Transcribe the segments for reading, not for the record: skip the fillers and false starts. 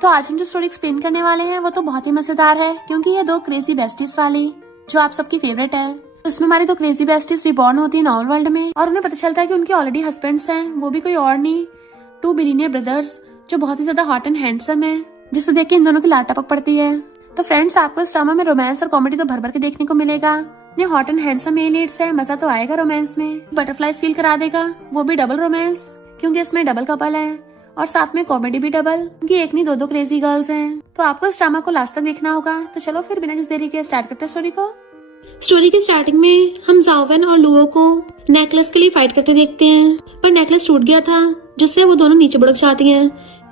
तो आज हम जो स्टोरी एक्सप्लेन करने वाले हैं वो तो बहुत ही मजेदार है, क्योंकि ये दो क्रेजी बेस्टीज वाली जो आप सबकी फेवरेट है। इसमें हमारी दो क्रेजी बेस्टीज रिबॉर्न होती है नॉवल वर्ल्ड में, और उन्हें पता चलता है कि उनके ऑलरेडी हस्बैंड्स हैं, वो भी कोई और नहीं, 2 बिलियनियर ब्रदर्स जो बहुत ही ज्यादा हॉट एंड हैंडसम है, जिसे देख के इन दोनों की लाट टपक पड़ती है। तो फ्रेंड्स, आपको इस ड्रामा में रोमांस और कॉमेडी तो भर भर के देखने को मिलेगा। ये hot and handsome male leads है, मजा तो आएगा रोमांस में, बटरफ्लाइज फील करा देगा, वो भी डबल रोमांस, क्योंकि इसमें डबल कपल है और साथ में कॉमेडी भी डबल, क्योंकि एक नहीं दो क्रेजी गर्ल्स हैं। तो आपको इस ड्रामा को लास्ट तक देखना होगा। तो चलो फिर बिना किसी देरी के स्टार्ट करते हैं स्टोरी को। स्टोरी के स्टार्टिंग में हम जाओवेन और लुओ को नेकलेस के लिए फाइट करते देखते हैं, पर नेकलेस टूट गया था, जिससे वो दोनों नीचे बुढ़क जाती हैं।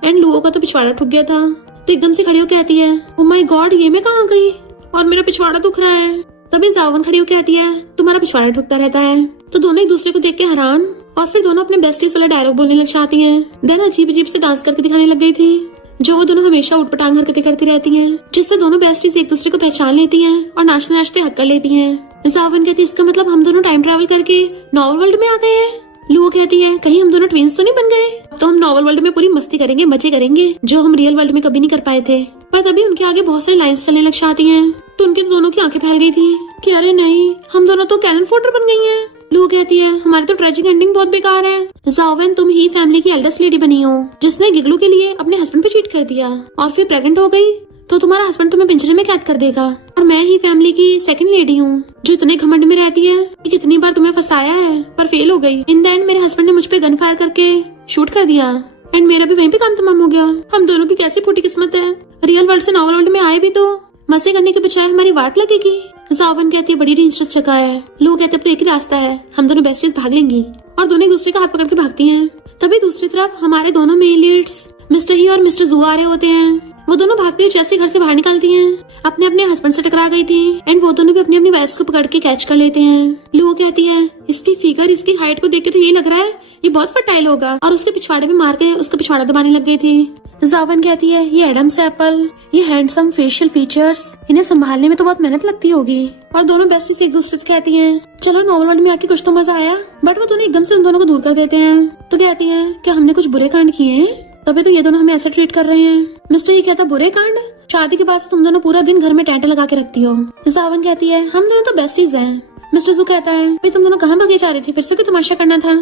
एंड लुओ का तो पिछवाड़ा ठुक गया था, तो एकदम से खड़ी हो कहती है, ओह माय गॉड, ये मैं कहाँ गई और मेरा पिछवाड़ा दुख रहा है। तभी जाओवेन खड़ी हो कहती है, तुम्हारा पिछवाड़ा ठुकता रहता है। तो दोनों एक दूसरे को देख के हैरान, और फिर दोनों अपने बेस्टीज वाला डायलॉग बोलने लग जाती हैं। देन अजीब अजीब से डांस करके दिखाने लग गई थी, जो वो दोनों हमेशा उठपटांग हरकतें करती रहती हैं, जिससे दोनों बेस्टीज एक दूसरे को पहचान लेती हैं और नाचते नाचते हक कर लेती हैं। जाओवेन कहती है, इसका मतलब हम दोनों टाइम ट्रैवल करके नॉवल वर्ल्ड में आ गए हैं। लुओ कहती है, कहीं हम दोनों ट्विंस तो नहीं बन गए? तो हम नॉवल वर्ल्ड में पूरी मस्ती करेंगे, मजे करेंगे, जो हम रियल वर्ल्ड में कभी नहीं कर पाए थे। पर तभी उनके आगे बहुत सारी लाइन्स चलने लग जाती हैं, तो उनके दोनों की आंखें फैल गई थी कि अरे नहीं, हम दोनों तो कैनन फोटर बन गई हैं। लुओ कहती है, हमारी तो ट्रेजिक एंडिंग बहुत बेकार है। जाओवेन, तुम ही फैमिली की एल्डेस्ट लेडी बनी हो, जिसने गिगलू के लिए अपने हस्बैंड पे चीट कर दिया और फिर प्रेग्नेंट हो गई, तो तुम्हारा हस्बैंड तुम्हें पिंजरे में कैद कर देगा। और मैं ही फैमिली की सेकंड लेडी हूँ, जो इतने घमंड में रहती है कि कितनी बार तुम्हें फंसाया है पर फेल हो गई। इन द एंड मेरे हस्बैंड ने मुझ पे गन फायर करके शूट कर दिया, एंड मेरा भी वहीं पे काम तमाम हो गया। हम दोनों की कैसी फूटी किस्मत है, रियल वर्ल्ड से नॉवल वर्ल्ड में आए भी तो मजे करने के बजाय हमारी वाट लगेगी। जाओवेन कहती है, बड़ी डेंजरस जगह है। लोग कहते अब तो एक ही रास्ता है, हम दोनों बेस्टीज भाग लेंगी, और दोनों एक दूसरे का हाथ पकड़ के भागती हैं। तभी दूसरी तरफ हमारे दोनों मेल लीड्स मिस्टर ही और मिस्टर जू आ रहे होते हैं। वो दोनों भागते हुए जैसे घर से बाहर निकलती हैं, अपने अपने हस्बैंड से टकरा गई थी, एंड वो दोनों भी अपनी अपनी वाइफ्स को पकड़ के कैच कर लेते हैं। लुओ कहती है, इसकी फिगर, इसकी हाइट को देख के तो यही लग रहा है ये बहुत फर्टाइल होगा, और उसके पिछवाड़े में मार के उसका पिछवाड़ा दबाने लग गई थी। जाओवेन कहती है, ये एडम्स एप्पल, ये हैंडसम फेशियल फीचर्स, इन्हें संभालने में तो बहुत मेहनत लगती होगी। और दोनों बेस्टीज एक दूसरे से कहती हैं, चलो नॉवल वर्ल्ड में आके कुछ तो मजा आया, बट वो दोनों एकदम से उन दोनों को दूर कर देते हैं। तो कहती हैं, क्या हमने कुछ बुरे कांड किए हैं, तभी तो ये दोनों हमें ऐसा ट्रीट कर रहे हैं। मिस्टर ये कहता, बुरे कांड? शादी के बाद तुम दोनों पूरा दिन घर में टेंट लगा के रखती हो। जाओवेन कहती है, हम दोनों तो बेस्टीज हैं। मिस्टर जू कहता है, भाई तुम दोनों कहाँ भागे जा रहे थे, फिर से कोई तमाशा करना था?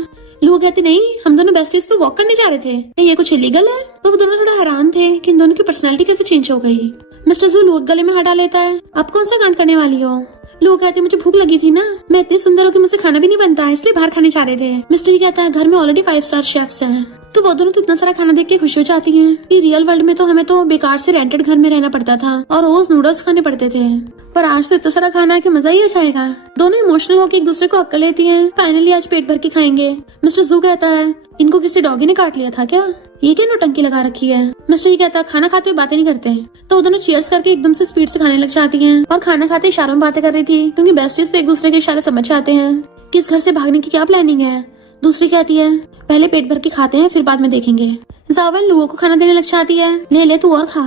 लोग कहते, नहीं, हम दोनों बेस्टीज तो वॉक करने जा रहे थे, ये कुछ इलीगल है? तो वो दोनों थोड़ा हैरान थे कि इन दोनों की पर्सनैलिटी कैसे चेंज हो गई। मिस्टर जू लोग गले में हटा लेता है, आप कौन सा कांड करने वाली हो? लोग कहते, मुझे भूख लगी थी ना, मैं इतनी सुंदर हूँ कि मुझसे खाना भी नहीं बनता है, इसलिए बाहर खाने जा रहे थे। मिस्टर ही कहता है, घर में ऑलरेडी 5 स्टार शेफ्स हैं। तो वो दोनों तो इतना सारा खाना देख के खुश हो जाती हैं कि रियल वर्ल्ड में तो हमें तो बेकार से रेंटेड घर में रहना पड़ता था और रोज नूडल्स खाने पड़ते थे, पर आज तो इतना सारा खाना है कि मजा ही आ जाएगा। दोनों इमोशनल होकर एक दूसरे को अक्ल लेती हैं। फाइनली आज पेट भर के खाएंगे। मिस्टर जू कहता है, इनको किसी डॉगी ने काट लिया था क्या, ये क्या नौटंकी लगा रखी है? मिस्टर ये कहता है, खाना खाते हुए बातें नहीं करते। तो वो दोनों चीयर्स करके एकदम से स्पीड से खाने लग जाती हैं, और खाना खाते इशारों में बातें कर रही थी, क्योंकि बेस्टीज तो एक दूसरे के इशारे समझ जाते हैं कि इस घर से भागने की क्या प्लानिंग है। दूसरी कहती है, पहले पेट भर के खाते हैं, फिर बाद में देखेंगे। जाओवेन लुओ को खाना देने लग जाती है, ले तू और खा।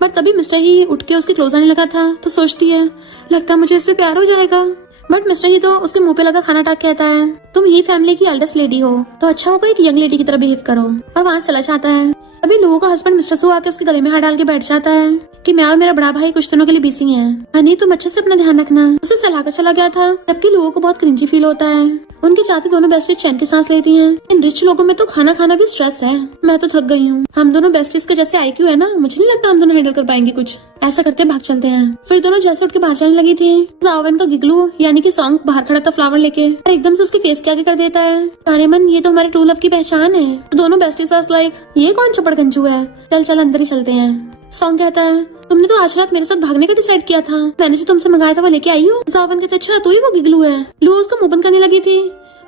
पर तभी मिस्टर ही उठ के उसके क्लोज आने लगा था, तो सोचती है, लगता मुझे इससे प्यार हो जाएगा। बट मिस्टर ही तो उसके मुंह पे लगा खाना टाक कहता है, तुम ही फैमिली की एल्डेस्ट लेडी हो, तो अच्छा होगा एक यंग लेडी की तरह बिहेव करो, और वहाँ चला जाता है। अभी लोगों का हस्बैंड मिस्टर सू आके उसके गले में हाथ डाल के बैठ जाता है कि मैं और मेरा बड़ा भाई कुछ दिनों के लिए बिजी हैं, हनी तुम अच्छे से अपना ध्यान रखना। उसे सलाह कर चला गया था, जबकि लोगों को बहुत क्रिंजी फील होता है। उनके चाहते दोनों बेस्टीज चैन की सांस लेती हैं। इन रिच लोगों में तो खाना खाना भी स्ट्रेस है। मैं तो थक गई हूँ। हम दोनों बेस्टीज के जैसे IQ है ना, मुझे नहीं लगता हम दोनों हैंडल कर पाएंगे कुछ। ऐसा करते भाग चलते हैं। फिर दोनों जैसे उठ के बाहर जाने लगी थी, जाओवेन का गिगलू यानी कि सॉन्ग बाहर खड़ा था फ्लावर लेके, और एकदम से उसके फेस के आगे कर देता है, अरे मन, ये तो हमारे ट्रू लव की पहचान है। तो दोनों बेस्टीज वाज लाइक, ये कौन चपड़ गंजू है, चल अंदर ही चलते हैं। सॉन्ग कहता है, तुमने तो आज रात मेरे साथ भागने का डिसाइड किया था, मैंने जो तुमसे मंगाया था वो लेके आई हूँ। जाओवेन कहता है, अच्छा तू ही वो गिगलू है। लुओ उसका मुंह बंद करने लगी थी,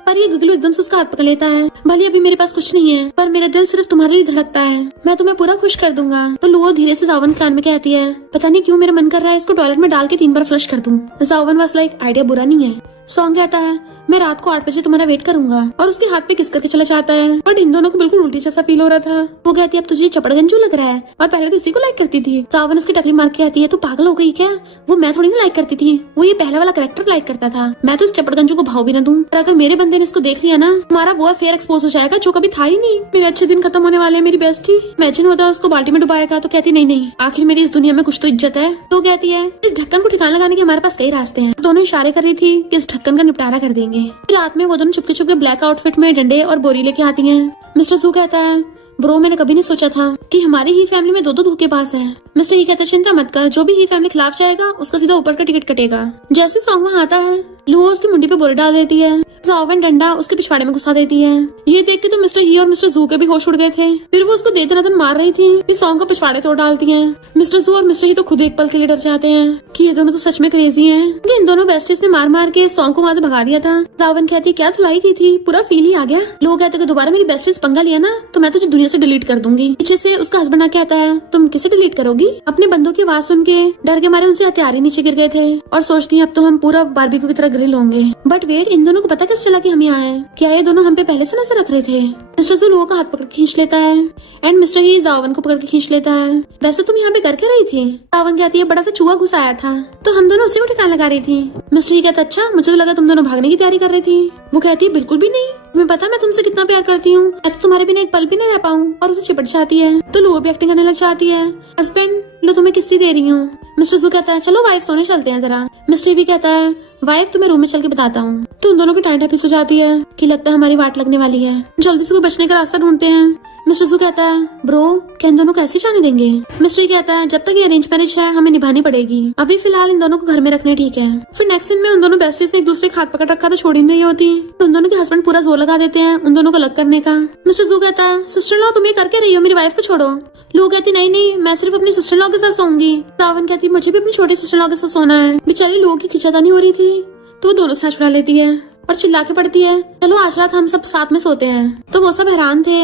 पर ये गिगलू एकदम से उसका हाथ पकड़ लेता है, भले अभी मेरे पास कुछ नहीं है, पर मेरा दिल सिर्फ तुम्हारे लिए धड़कता है, मैं तुम्हें पूरा खुश कर दूंगा। तो लुओ धीरे से जाओवेन के कान में कहती है, पता नहीं क्यों मेरा मन कर रहा है इसको टॉयलेट में डाल के 3 बार फ्लश कर दूं। जाओवेन वाज लाइक, आइडिया बुरा नहीं है। सॉन्ग कहता है, मैं रात को 8 बजे तुम्हारा वेट करूंगा, और उसके हाथ पे किस करके चला जाता है। बट इन दोनों को बिल्कुल उल्टी जैसा फील हो रहा था। वो कहती है अब तुझे चपड़गंजू लग रहा है, और पहले तो उसी को लाइक करती थी। सावन उसकी टकली मार के कहती है तू पागल हो गई क्या, वो मैं थोड़ी ना लाइक करती थी, वो ये पहला वाला कैरेक्टर लाइक करता था। मैं तो इस चपड़गंजू को भाव भी ना दूं, पर अगर मेरे बंदे ने इसको देख लिया ना, हमारा वो अफेयर एक्सपोज हो जाएगा जो कभी था ही नहीं। मेरे अच्छे दिन खत्म होने वाले हैं मेरी बेस्टी। इमेजिन होता उसको बाल्टी में डुबाएगा तो कहती नहीं, आखिर मेरी इस दुनिया में कुछ तो इज्जत है। तो कहती है इस ढक्कन को ठिकाना लगाने के हमारे पास कई रास्ते हैं। दोनों इशारे कर रही थी कि इस ढक्कन का निपटारा कर देंगे। रात में वो दोनों चुपके चुपके ब्लैक आउटफिट में डंडे और बोरी लेके आती हैं। मिस्टर जू कहता है ब्रो मैंने कभी नहीं सोचा था कि हमारी ही फैमिली में दो धोखेबाज हैं। मिस्टर ही कहता है चिंता मत कर, जो भी ही फैमिली खिलाफ जाएगा उसका सीधा ऊपर का टिकट कटेगा। जैसे सॉन्ग वहाँ आता है, लुओ उसकी मुंडी पे बोरी डाल देती है। सावन डंडा उसके पिछवाड़े में घुसा देती है। ये देख के तो मिस्टर ही और मिस्टर जू के भी होश उड़ गए थे। फिर वो उसको दे दनादन मार रही थी कि सॉन्ग को पिछवाड़े तोड़ डालती हैं। मिस्टर जू और मिस्टर ही तो खुद एक पल के लिए डर जाते हैं कि ये दोनों तो सच में क्रेजी हैं। इन दोनों बेस्टीज ने मार मार के सॉन्ग को वहाँ से भगा दिया था। सावन कहती क्या धुलाई की थी, पूरा फील ही आ गया। लोग कहते दोबारा मेरी बेस्टीज पंगा लिया ना तो मैं तुझे दुनिया से डिलीट कर दूंगी। पीछे से उसका हस्बैंड आके कहता है तुम किसे डिलीट करोगी। अपने बंदों की आवाज सुन के डर के मारे उनसे हथियार ही नीचे गिर गए थे और सोचती है अब तो हम पूरा बारबेक्यू की तरह ग्रिल होंगे। बट वेट, इन दोनों को पता कैसे चला कि हम यहाँ हैं? क्या ये दोनों हम पे पहले से नजर रख रहे थे? मिस्टर जू लोगों का हाथ पकड़ के खींच लेता है एंड मिस्टर ही जावन को पकड़ के खींच लेता है। वैसे तुम यहाँ पे कर क्या रही थी? जावन कहती है बड़ा सा चूहा घुस आया था तो हम दोनों उसी को ठिकाना लगा रही थी। मिस्टर ही कहता अच्छा, मुझे तो लगा तुम दोनों भागने की तैयारी कर रही थी। वो कहती है बिल्कुल भी नहीं, तुम्हें पता मैं तुमसे कितना प्यार करती हूँ, तो तुम्हारे बिना एक पल भी नहीं रह पाऊँ। और उसे चिपट जाती है तो लुओ भी एक्टिंग करने लग जाती है। हस्बैंड लो तुम्हें किस्सी दे रही हूँ। मिस्टर जू कहता है चलो वाइफ सोने चलते हैं जरा। मिस्टर भी कहता है वाइफ तुम्हें रूम में चल के बताता हूँ। तो उन दोनों की टाइम टैपिस हो जाती है कि लगता है हमारी वाट लगने वाली है, जल्दी से कोई बचने का रास्ता ढूंढते हैं। मिस्टर जू कहता है ब्रो क्या इन दोनों को ऐसे जाने देंगे? मिस्टर कहता है जब तक ये अरेंज मैरिज है हमें निभानी पड़ेगी, अभी फिलहाल इन दोनों को घर में रखने ठीक है। फिर नेक्स्ट दिन में उन दोनों बेस्टीज ने एक दूसरे का हाथ पकड़ रखा तो छोड़ ही नहीं होती। तो उन दोनों के हस्बैंड पूरा जोर लगा देते हैं उन दोनों को अलग करने का। मिस्टर जू कहता है सिस्टर लॉ तुम ये करके रही हो, मेरी वाइफ को छोड़ो। लोग कहती नहीं मैं सिर्फ अपनी सिस्टर लॉ के साथ सोऊंगी। सावन कहती मुझे भी अपनी छोटी सिस्टर लॉ के साथ सोना है। बेचारी लोगों की खिंचातानी हो रही थी तो वो दोनों साथ छुड़ा लेती है और चिल्ला के पड़ती है चलो आज रात हम सब साथ में सोते हैं। तो वो सब हैरान थे।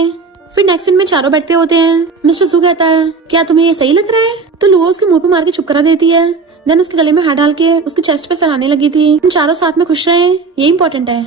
फिर नेक्स्ट दिन में चारों बेड पे होते हैं। मिस्टर जू कहता है क्या तुम्हें ये सही लग रहा है? तो लुओ उसके मुंह पे मार के चुप करा देती है। देन उसके गले में हाथ डाल के उसके चेस्ट पे सराहने लगी थी। हम चारों साथ में खुश रहे, ये इम्पोर्टेंट है।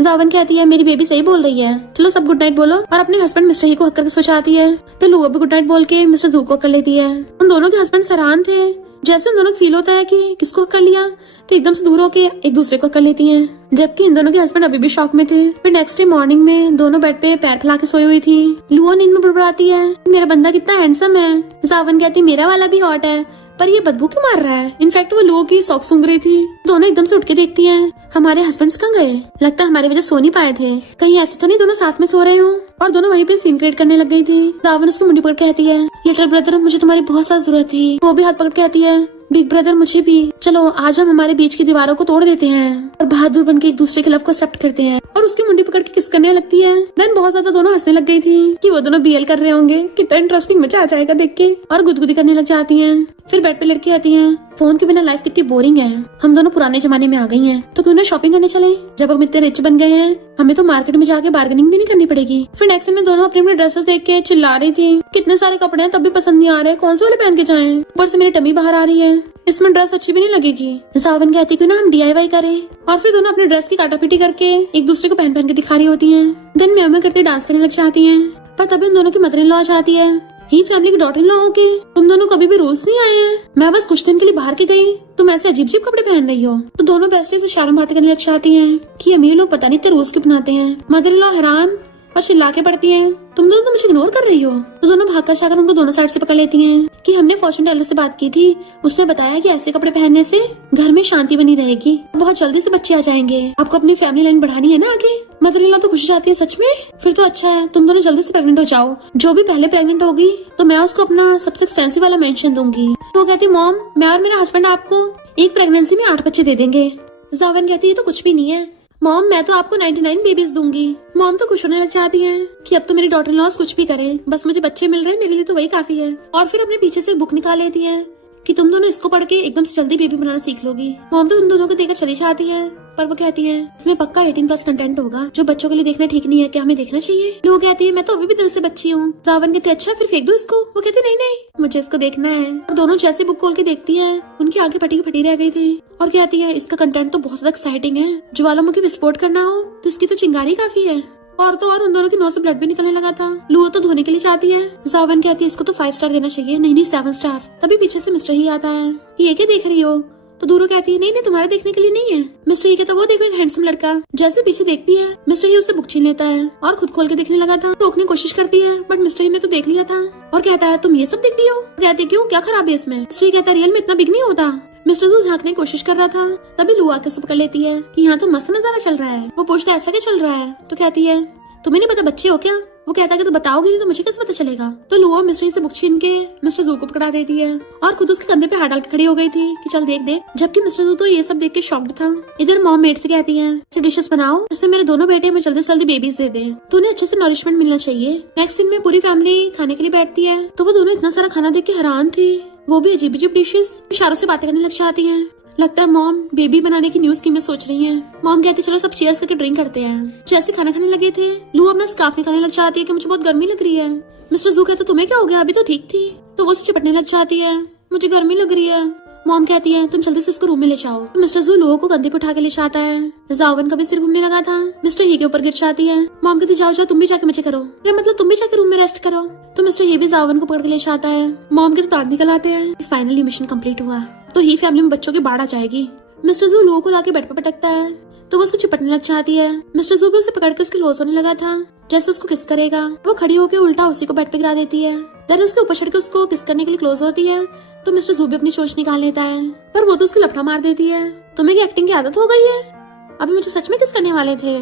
जावन कहती है मेरी बेबी सही बोल रही है, चलो सब गुड नाइट बोलो। और अपने हस्बैंड मिस्टर ही को हक करके सो जाती है। तो लुओ भी गुड नाइट बोल के मिस्टर जू को कर लेती है। उन दोनों के हस्बैंड हैरान थे। जैसे उन दोनों को फील होता है कि किसको हक कर लिया तो एकदम से दूर होके एक दूसरे को कर लेती हैं, जबकि इन दोनों के हस्बैंड अभी भी शॉक में थे। फिर नेक्स्ट डे मॉर्निंग में दोनों बेड पे पैर फैला के सोई हुई थी। लुओ नींद में बड़बड़ाती है मेरा बंदा कितना हैंडसम है। जावन कहती मेरा वाला भी हॉट है पर ये बदबू क्यों मार रहा है। इनफैक्ट वो लुओ की सॉक्स सूंघ रही थी। दोनों एकदम से उठ के देखती हैं हमारे हस्बैंड्स कहाँ गए, लगता है हमारी वजह सो नहीं पाए थे, कहीं ऐसे तो नहीं दोनों साथ में सो रहे हो। और दोनों वहीं पे सीन क्रिएट करने लग गई थी। जावन उसको मुंडी पकड़ कहती है लिटिल ब्रदर मुझे तुम्हारी बहुत ज्यादा जरूरत थी। वो भी हाथ पकड़ कहती है बिग ब्रदर मुझे भी, चलो आज हम हमारे बीच की दीवारों को तोड़ देते हैं और बहादुर बनके एक दूसरे के लव को एक्सेप्ट करते हैं। और उसकी मुंडी पकड़ के किस करने लगती है। देन बहुत ज्यादा दोनों हंसने लग गई थी कि वो दोनों बीएल कर रहे होंगे, कितना इंटरेस्टिंग मजा आ जाएगा देख के। और गुदगुदी करने लग जाती हैं। फिर बेड पे लड़की आती है फोन के बिना लाइफ कितनी बोरिंग है, हम दोनों पुराने जमाने में आ गई हैं तो क्यों ना शॉपिंग करने चले। जब हम इतने रिच बन गए हैं हमें तो मार्केट में जाके बार्गेनिंग भी नहीं करनी पड़ेगी। फिर नेक्स्ट दिन में दोनों अपने अपने ड्रेसेस देख के चिल्ला रही थी कितने सारे कपड़े हैं तब भी पसंद नहीं आ रहे, कौन से वाले पहन के जाएं। ऊपर से मेरी टमी बाहर आ रही है, इसमें ड्रेस अच्छी भी नहीं लगेगी। सावन कहती क्यों ना हम DIY करें। और फिर दोनों अपने ड्रेस की काटापीटी करके एक दूसरे को पहन पहन के दिखा रही होती हैं। देन म्याऊ करते डांस करने लग जाती हैं। पर तभी उन दोनों की मदर इन लॉ आ जाती है। ही फैमिली की डॉटर इन लॉ होके तुम दोनों कभी भी रूल्स नहीं आए हैं, मैं बस कुछ दिन के लिए बाहर की गई, तुम ऐसे अजीब अजीब कपड़े पहन रही हो। तो दोनों बेस्टी से शर्म बातें करने लग जाती हैं कि अमीर लोग पता नहीं इतने रूल्स क्यों बनाते हैं। मदर इन लॉ हैरान और चिल्ला के पड़ती हैं तुम दोनों तो मुझे इग्नोर कर रही हो। तो दोनों भागकर जाकर उनको दोनों साइड से पकड़ लेती हैं कि हमने फॉर्चून टेलर से बात की थी, उसने बताया कि ऐसे कपड़े पहनने से घर में शांति बनी रहेगी, बहुत जल्दी से बच्चे आ जाएंगे, आपको अपनी फैमिली लाइन बढ़ानी है ना आगे। मदर इन लॉ तो खुश हो जाती है सच में, फिर तो अच्छा है तुम दोनों जल्दी से प्रेग्नेंट हो जाओ, जो भी पहले प्रेग्नेंट होगी तो मैं उसको अपना सबसे एक्सपेंसिव वाला मेंशन दूंगी। तो वो कहती मॉम मैं और मेरा हस्बैंड आपको एक प्रेगनेंसी में 8 बच्चे दे देंगे। जावन कहती है तो कुछ भी नहीं है मॉम, मैं तो आपको 99 बेबीज दूंगी। मॉम तो खुश होने लग जाती हैं कि अब तो मेरी डॉटर इन लॉस कुछ भी करें, बस मुझे बच्चे मिल रहे हैं, मेरे लिए तो वही काफी है। और फिर अपने पीछे से बुक निकाल लेती है कि तुम दोनों इसको पढ़ के एकदम से जल्दी बेबी बनाना सीख लोगी। मॉम तो उन दोनों को देखकर चली जाती है, पर वो कहती है इसमें पक्का 18+ कंटेंट होगा, जो बच्चों के लिए देखना ठीक नहीं है, क्या हमें देखना चाहिए? लू कहती है मैं तो अभी भी दिल से बच्ची हूँ। जावन कहती है अच्छा फिर फेंक दो इसको। वो कहती नहीं नहीं मुझे इसको देखना है। और दोनों जैसे बुक खोल के देखती है, उनकी आंखें फटी की फटी रह गई थी और कहती है इसका कंटेंट तो बहुत ज्यादा एक्साइटिंग है, ज्वालामुखी विस्फोट करना हो तो इसकी तो चिंगारी काफी है। और तो और उन दोनों की नोज से ब्लड भी निकलने लगा था। लू तो धोने के लिए चाहती है। जावन कहती है इसको तो 5 स्टार देना चाहिए। नहीं 7 स्टार। तभी पीछे से मिस्टर ही आता है। ये क्या देख रही हो? तो दूरो कहती है नहीं तुम्हारे देखने के लिए नहीं है। मिस्टर ही कहता वो देखो एक हैंडसम लड़का। जैसे पीछे देखती है, मिस्टर ही उससे बुक छीन लेता है और खुद खोल के देखने लगा था। रोकने की कोशिश करती है, बट मिस्टर ही ने तो देख लिया था और कहता है तुम ये सब देखती हो? कहती क्यों, क्या खराब है इसमें? मिस्टर ही कहता रियल में इतना बिग नहीं होता। मिस्टर जू झांकने की कोशिश कर रहा था, तभी लू आके उसे पकड़ लेती है कि यहाँ तो मस्त नजारा चल रहा है। वो पूछता है ऐसा क्या चल रहा है? तो कहती है तुम्हें नहीं पता बच्चे हो क्या? वो कहता है कि तो बताओगी नहीं तो मुझे कैसे पता चलेगा? तो लुओ मिस्टर से बुक छीन के मिस्टर जू को पकड़ा देती है और खुद उसके कंधे पे हाथ डाल के खड़ी हो गई थी कि चल देख देख। जबकि मिस्टर जू तो ये सब देख के शॉक्ड था। इधर मॉम मेड से कहती है डिशेस बनाओ जिससे मेरे दोनों बेटे मुझे जल्दी से जल्दी बेबीज दे दें, तो उन्हें अच्छे से नरिशमेंट मिलना चाहिए। नेक्स्ट दिन में पूरी फैमिली खाने के लिए बैठती है, तो वो दोनों इतना सारा खाना देख के हैरान थे। वो भी अजीब अजीब डिशेस इशारों से बातें करने लग जाती हैं। लगता है मॉम बेबी बनाने की न्यू स्कीमें सोच रही हैं। मॉम कहती है चलो सब चीयर्स करके ड्रिंक करते हैं। जैसे खाना खाने लगे थे, लू अपना स्कार्फ निकालने लग जाती है कि मुझे बहुत गर्मी लग रही है। मिस्टर जू कहता तुम्हें क्या हो गया, अभी तो ठीक थी। तो वो उससे चिपटने लग जाती है, मुझे गर्मी लग रही है। मॉम कहती है तुम जल्दी से इसको रूम में ले जाओ। तो मिस्टर जू लुओ को कंधे पे उठा के ले जाता है। जावन का भी सिर घूमने लगा था। मिस्टर ही के ऊपर गिर जाती है। मॉम कहती जाओ जाओ तुम भी जाके मजे करो, मतलब तुम भी जाके रूम में रेस्ट करो। तो मिस्टर ही भी जावन को पकड़ के ले जाता है। मॉम के तो दांत निकल आते हैं। फाइनली मिशन कंप्लीट हुआ, तो ही फैमिली में बच्चों की बाढ़ आ जाएगी। मिस्टर जू लुओ को लाके बेड पर पटकता है, तो वो उसको चिपटने लग जाती है। मिस्टर जू भी उसे पकड़ के उसके क्लोज होने लगा था, जैसे उसको किस करेगा। वो खड़ी होकर उल्टा उसी को बेड पे गिरा देती है। देन उसके ऊपर चढ़ के उसको किस करने के लिए क्लोज होती है, तो मिस्टर जू भी अपनी चोंच निकाल लेता है, पर वो तो उसको लपड़ा मार देती है। तुम्हें क्या एक्टिंग की आदत हो गई है? अभी मुझे सच में किस करने वाले थे।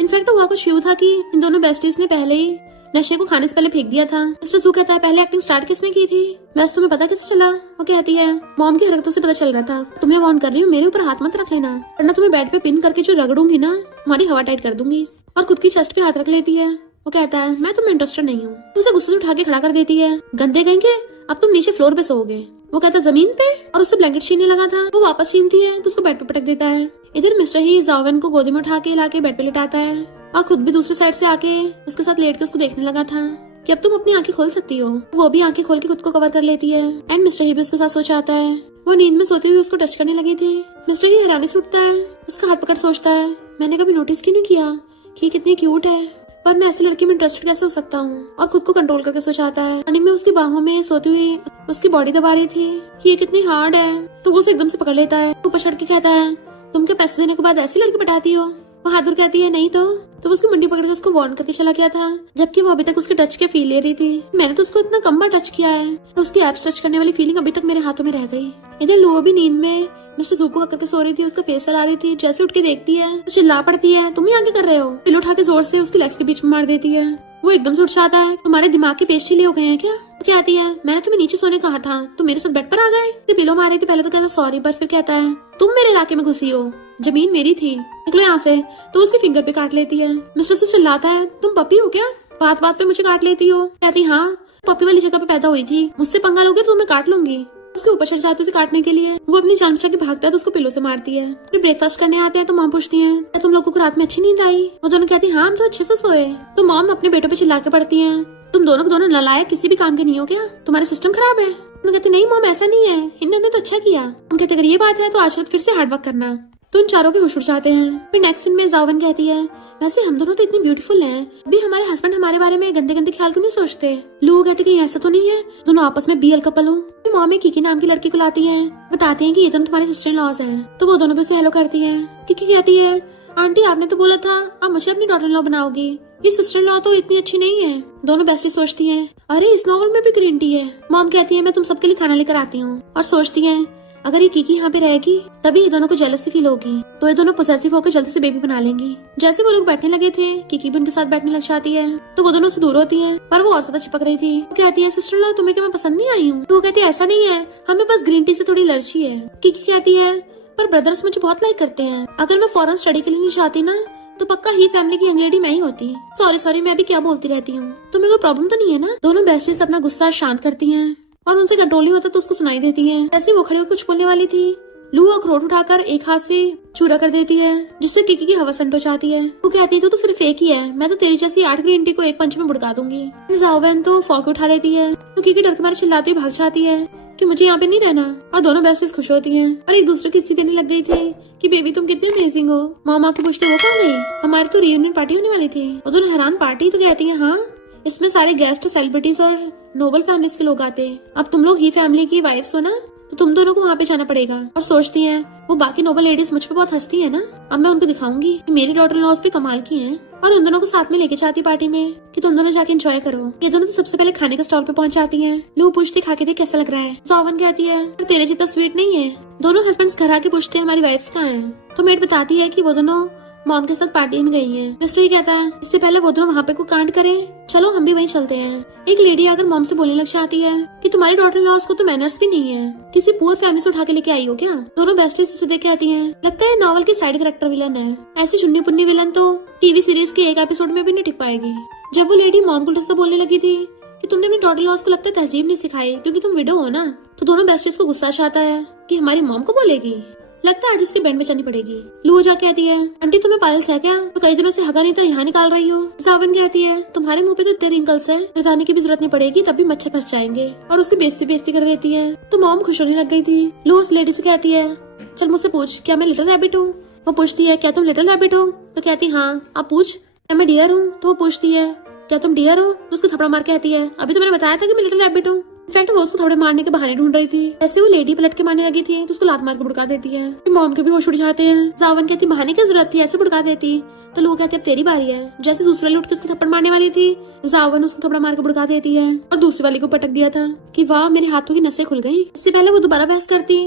इनफैक्ट हुआ कुछ यूं था कि इन दोनों बेस्टीज ने पहले ही नशे को खाने से पहले फेंक दिया था। मिस्टर जू कहता है पहले एक्टिंग स्टार्ट किसने की थी? वैसे तुम्हें पता कैसे चला? वो कहती है मॉम की हरकतों से पता चल रहा था। तुम्हें वार्न कर रही हूँ मेरे ऊपर हाथ मत रख लेना, वरना तुम्हें बेड पे पिन करके जो रगड़ूंगी ना, तुम्हारी हवा टाइट कर दूंगी। और खुद की चेस्ट पे हाथ रख लेती है। वो कहता है मैं तुम्हें इंटरेस्टेड नहीं हूँ। तो उसे गुस्से से उठा के खड़ा कर देती है। गंदे कहेंगे अब तुम नीचे फ्लोर पे सोओगे। वो कहता है जमीन पे, और उससे ब्लैंकेट छीनने लगा था। वो वापस छीनती है तो उसको बेड पे पटक देता है। इधर मिस्टर ही जावन को गोदी में उठा के लाके बेड पे लिटाता है और खुद भी दूसरी साइड से आके उसके साथ लेट के उसको देखने लगा था कि अब तुम अपनी आंखें खोल सकती हो। वो भी आंखें खोल के खुद को कवर कर लेती है एंड मिस्टर ही भी उसके साथ सो जाता है। वो नींद में सोते हुए उसको टच करने लगी थी। मिस्टर ही हैरानी से उठता है, उसका हाथ पकड़ सोचता है मैंने कभी नोटिस क्यों नहीं किया कि कितनी क्यूट है, पर मैं ऐसी लड़की में इंटरेस्टेड कैसे हो सकता हूँ। और खुद को कंट्रोल करके सो जाता है। मॉर्निंग में उसकी बाहों में सोती हुई उसकी बॉडी दबा रही थी कि ये कितनी हार्ड है, तो वो उसे एकदम से पकड़ लेता है। ऊपर चढ़ के कहता है तुम क्या पैसे देने के बाद ऐसी लड़की पटाती हो? वो हाथ कहती है नहीं तो वो उसकी मुंडी पकड़ के उसको वार्न करके चला गया था, जबकि वो अभी तक उसके टच के फील ले रही थी। मैंने तो उसको इतना कम बार टच किया है, तो उसकी एब्स टच करने वाली फीलिंग अभी तक मेरे हाथों में रह गई। इधर लुओ भी नींद में मिस्टर जू को हक करके सो रही थी। उसका फेस चला रही थी। जैसे उठ के देखती है तो चिल्ला पड़ती है तुम ही आगे कर रहे हो। पिलो उठा के जोर से उसके लेग्स के बीच में मार देती है। वो एकदम से उठ जाता है। तुम्हारे दिमाग के पेश ढीले हो गए हैं क्या? क्या आती है मैंने तुम्हें नीचे सोने कहा था, तुम मेरे साथ बेड पर आ गए। पिलो मारी थी पहले तो कहता सॉरी, पर फिर कहता है तुम मेरे इलाके में घुसी हो, जमीन मेरी थी, निकलो यहाँ से। तो उसके फिंगर पे काट लेती है। मिस्टर से चिल्लाता है तुम पपी हो क्या, बात बात पे मुझे काट लेती हो। कहती हाँ पपी वाली जगह पे पैदा हुई थी, मुझसे पंगा लोगे तो मैं काट लूंगी। उसके ऊपर चढ़ जाती है उसे काटने के लिए। वो अपनी जान बचा के भागता है तो उसको पिलो से मारती है। फिर ब्रेकफास्ट करने आते हैं तो मॉम पूछती है क्या तुम लोगों को रात में अच्छी नींद आई? वो दोनों कहती है हाँ हम तो अच्छे से सोए। तो मॉम अपने बेटों पे चिल्ला के पड़ती है तुम दोनों को दोनों नालायक किसी भी काम के नहीं हो क्या, तुम्हारे सिस्टम खराब है। उन्होंने कहते नहीं मॉम ऐसा नहीं है, इन्होंने तो अच्छा किया। हम कहते अगर ये बात है तो आज रात फिर से हार्ड वर्क करना। तो उन चारों के होश उड़ जाते हैं। फिर नेक्स्ट सीन में जावन कहती है वैसे हम दोनों तो इतने ब्यूटीफुल हैं, भी हमारे हस्बैंड हमारे बारे में गंदे गंदे ख्याल क्यों नहीं सोचते? लोग कहते कहीं ऐसा तो नहीं है दोनों आपस में बीएल कपल हो। फिर मॉम किकी नाम की लड़की को लाती है, बताते हैं कि ये दोनों तुम्हारे सिस्टर इन लॉज हैं। तो वो दोनों भी उसे हेलो करती है। किकी कहती है आंटी आपने तो बोला था आप मुझे अपनी डॉटर इन लॉ बनाओगी, ये सिस्टर इन लॉ तो इतनी अच्छी नहीं है। दोनों बेस्टी सोचती हैं अरे इस नॉवल में भी ग्रीन टी है। मॉम कहती है मैं तुम सबके लिए खाना लेकर आती हूँ। और सोचती है अगर ये किकी यहाँ पे रहेगी तभी ये दोनों को जेलसी फील होगी, तो ये दोनों पोसेसिव होकर जल्दी से बेबी बना लेंगी। जैसे वो लोग बैठने लगे थे किकी भी उनके साथ बैठने लग जाती है। तो वो दोनों से दूर होती है, पर वो और ज्यादा चिपक रही थी। वो कहती है सिस्टर इन लॉ तुम्हें क्या मैं पसंद नहीं आई हूँ? तो वो कहती है ऐसा नहीं है, हमें बस ग्रीन टी से थोड़ी एलर्जी है। किकी कहती है पर ब्रदर्स मुझे बहुत लाइक करते हैं, अगर मैं फॉरेन स्टडी के लिए नहीं चाहती ना तो पक्का ही फैमिली की यंग लेडी मैं ही होती। सॉरी मैं भी क्या बोलती रहती हूँ, तुम्हें कोई प्रॉब्लम तो नहीं है ना? दोनों बेस्टीज अपना गुस्सा शांत करती हैं और उनसे कंट्रोल नहीं होता तो उसको सुनाई देती है। ऐसे ही वो खड़े होकर कुछ बोलने वाली थी, लू अखरोट उठाकर एक हाथ से चूरा कर देती है, जिससे किकी की हवा संट हो जाती है। वो कहती है तो सिर्फ एक ही है, मैं तो तेरी जैसी 8 ग्रीन टी को एक पंच में बुड़का दूंगी। जाओवेन तो फॉक उठा लेती है, तो किकी डर के मारे चिल्लाती हुई भाग जाती है कि मुझे यहाँ पे नहीं रहना। और दोनों बेस्टीज खुश होती हैं और एक दूसरे की किस्सी देने लग गई थी कि बेबी तुम कितने अमेजिंग हो। मामा को पूछते वो कहाँ गई, हमारी तो रियूनियन पार्टी होने वाली थी। वो दोनों हैरान, पार्टी? तो कहती है हाँ, इसमें सारे गेस्ट, सेलिब्रिटीज और नोबल फैमिलीज के लोग आते हैं। अब तुम लोग ही फैमिली की वाइफ्स हो ना, तो तुम दोनों को वहाँ पे जाना पड़ेगा। और सोचती हैं वो बाकी नोबल लेडीज मुझ पे बहुत हंसती है ना, अब मैं उनको दिखाऊंगी कि मेरी डॉटर लॉस पे कमाल की हैं। और उन दोनों को साथ में लेके जाती पार्टी में कि तुम दोनों जाके एंजॉय करो। ये दोनों तो सबसे पहले खाने के स्टॉल पे पहुंच जाती हैं। लू पूछती खा के देख कैसा लग रहा है। जाओवेन कहती है पर तेरे जितना स्वीट नहीं है। दोनों हस्बैंड्स घर आके पूछते हैं हमारी वाइफ्स कहाँ हैं, तो मेड बताती है कि वो दोनों मॉम के साथ पार्टी में गई हैं। मिस्टर कहता है इससे पहले वो दोनों वहाँ पे कोई कांड करें, चलो हम भी वहीं चलते हैं। एक लेडी अगर मॉम से बोलने लग जाती है कि तुम्हारी डॉटर लॉस को तो मैनर्स भी नहीं है, किसी पुअर फैमिली से उठा के लेके आई हो क्या। दोनों बेस्टीज से देख कहती हैं लगता है नॉवल की साइड कैरेक्टर विलन है, ऐसी चुन्नी पुन्नी विलन तो टीवी सीरीज के एक एपिसोड में भी नहीं टिक पाएगी। जब वो लेडी मॉम को से बोलने लगी थी कि तुमने अपनी डॉटर लॉस को लगता है तहजीब नहीं सिखाई क्योंकि तुम विडो हो ना, तो दोनों बेस्टीज को गुस्सा आता है कि हमारी मॉम को बोलेगी, लगता है आज इसके बैंड में चलनी पड़ेगी। लू जा कहती है आंटी तुम्हें पायल्स है क्या, तो कई दिनों से हगा नहीं था यहाँ निकाल रही हो। जाओवेन कहती है तुम्हारे मुंह पे तो इतने रिंकल्स हैं, बताने की भी जरूरत नहीं पड़ेगी, तब भी मच्छर फंस जाएंगे। और उसकी बेइज्जती कर देती है। तो मॉम खुश होने लग गई थी। लू उस लेडी से कहती है चल मुझसे पूछ क्या मैं लिटिल रैबिट हूँ। वो पूछती है क्या तुम लिटिल रैबिट हो, तो कहती हाँ। आप पूछ क्या मैं डियर हूँ, तो वो पूछती है क्या तुम डियर हो, तो उसको थप्पड़ मार कहती है अभी तो मैंने बताया था कि मैं लिटिल रैबिट हूँ। इनफैक्ट वो उसको थोड़े मारने के बहाने ढूंढ रही थी। ऐसे वो लेडी पलट के मारने लगी थी तो उसको लात मार के भुड़का देती है। मॉम के भी होश उड़ जाते हैं। जाओवेन कहती बहाने की जरूरत थी, ऐसे भुड़का देती। तो लोग कहते अब तेरी बारी है। जैसे दूसरे लूट के उसकी थप्पड़ मारने वाली थी, जाओवेन उसको थप्पड़ मार के भुड़का देती है और दूसरी वाली को पटक दिया था कि वाह मेरे हाथों की नसें खुल गई। इससे पहले वो दोबारा बहस करती।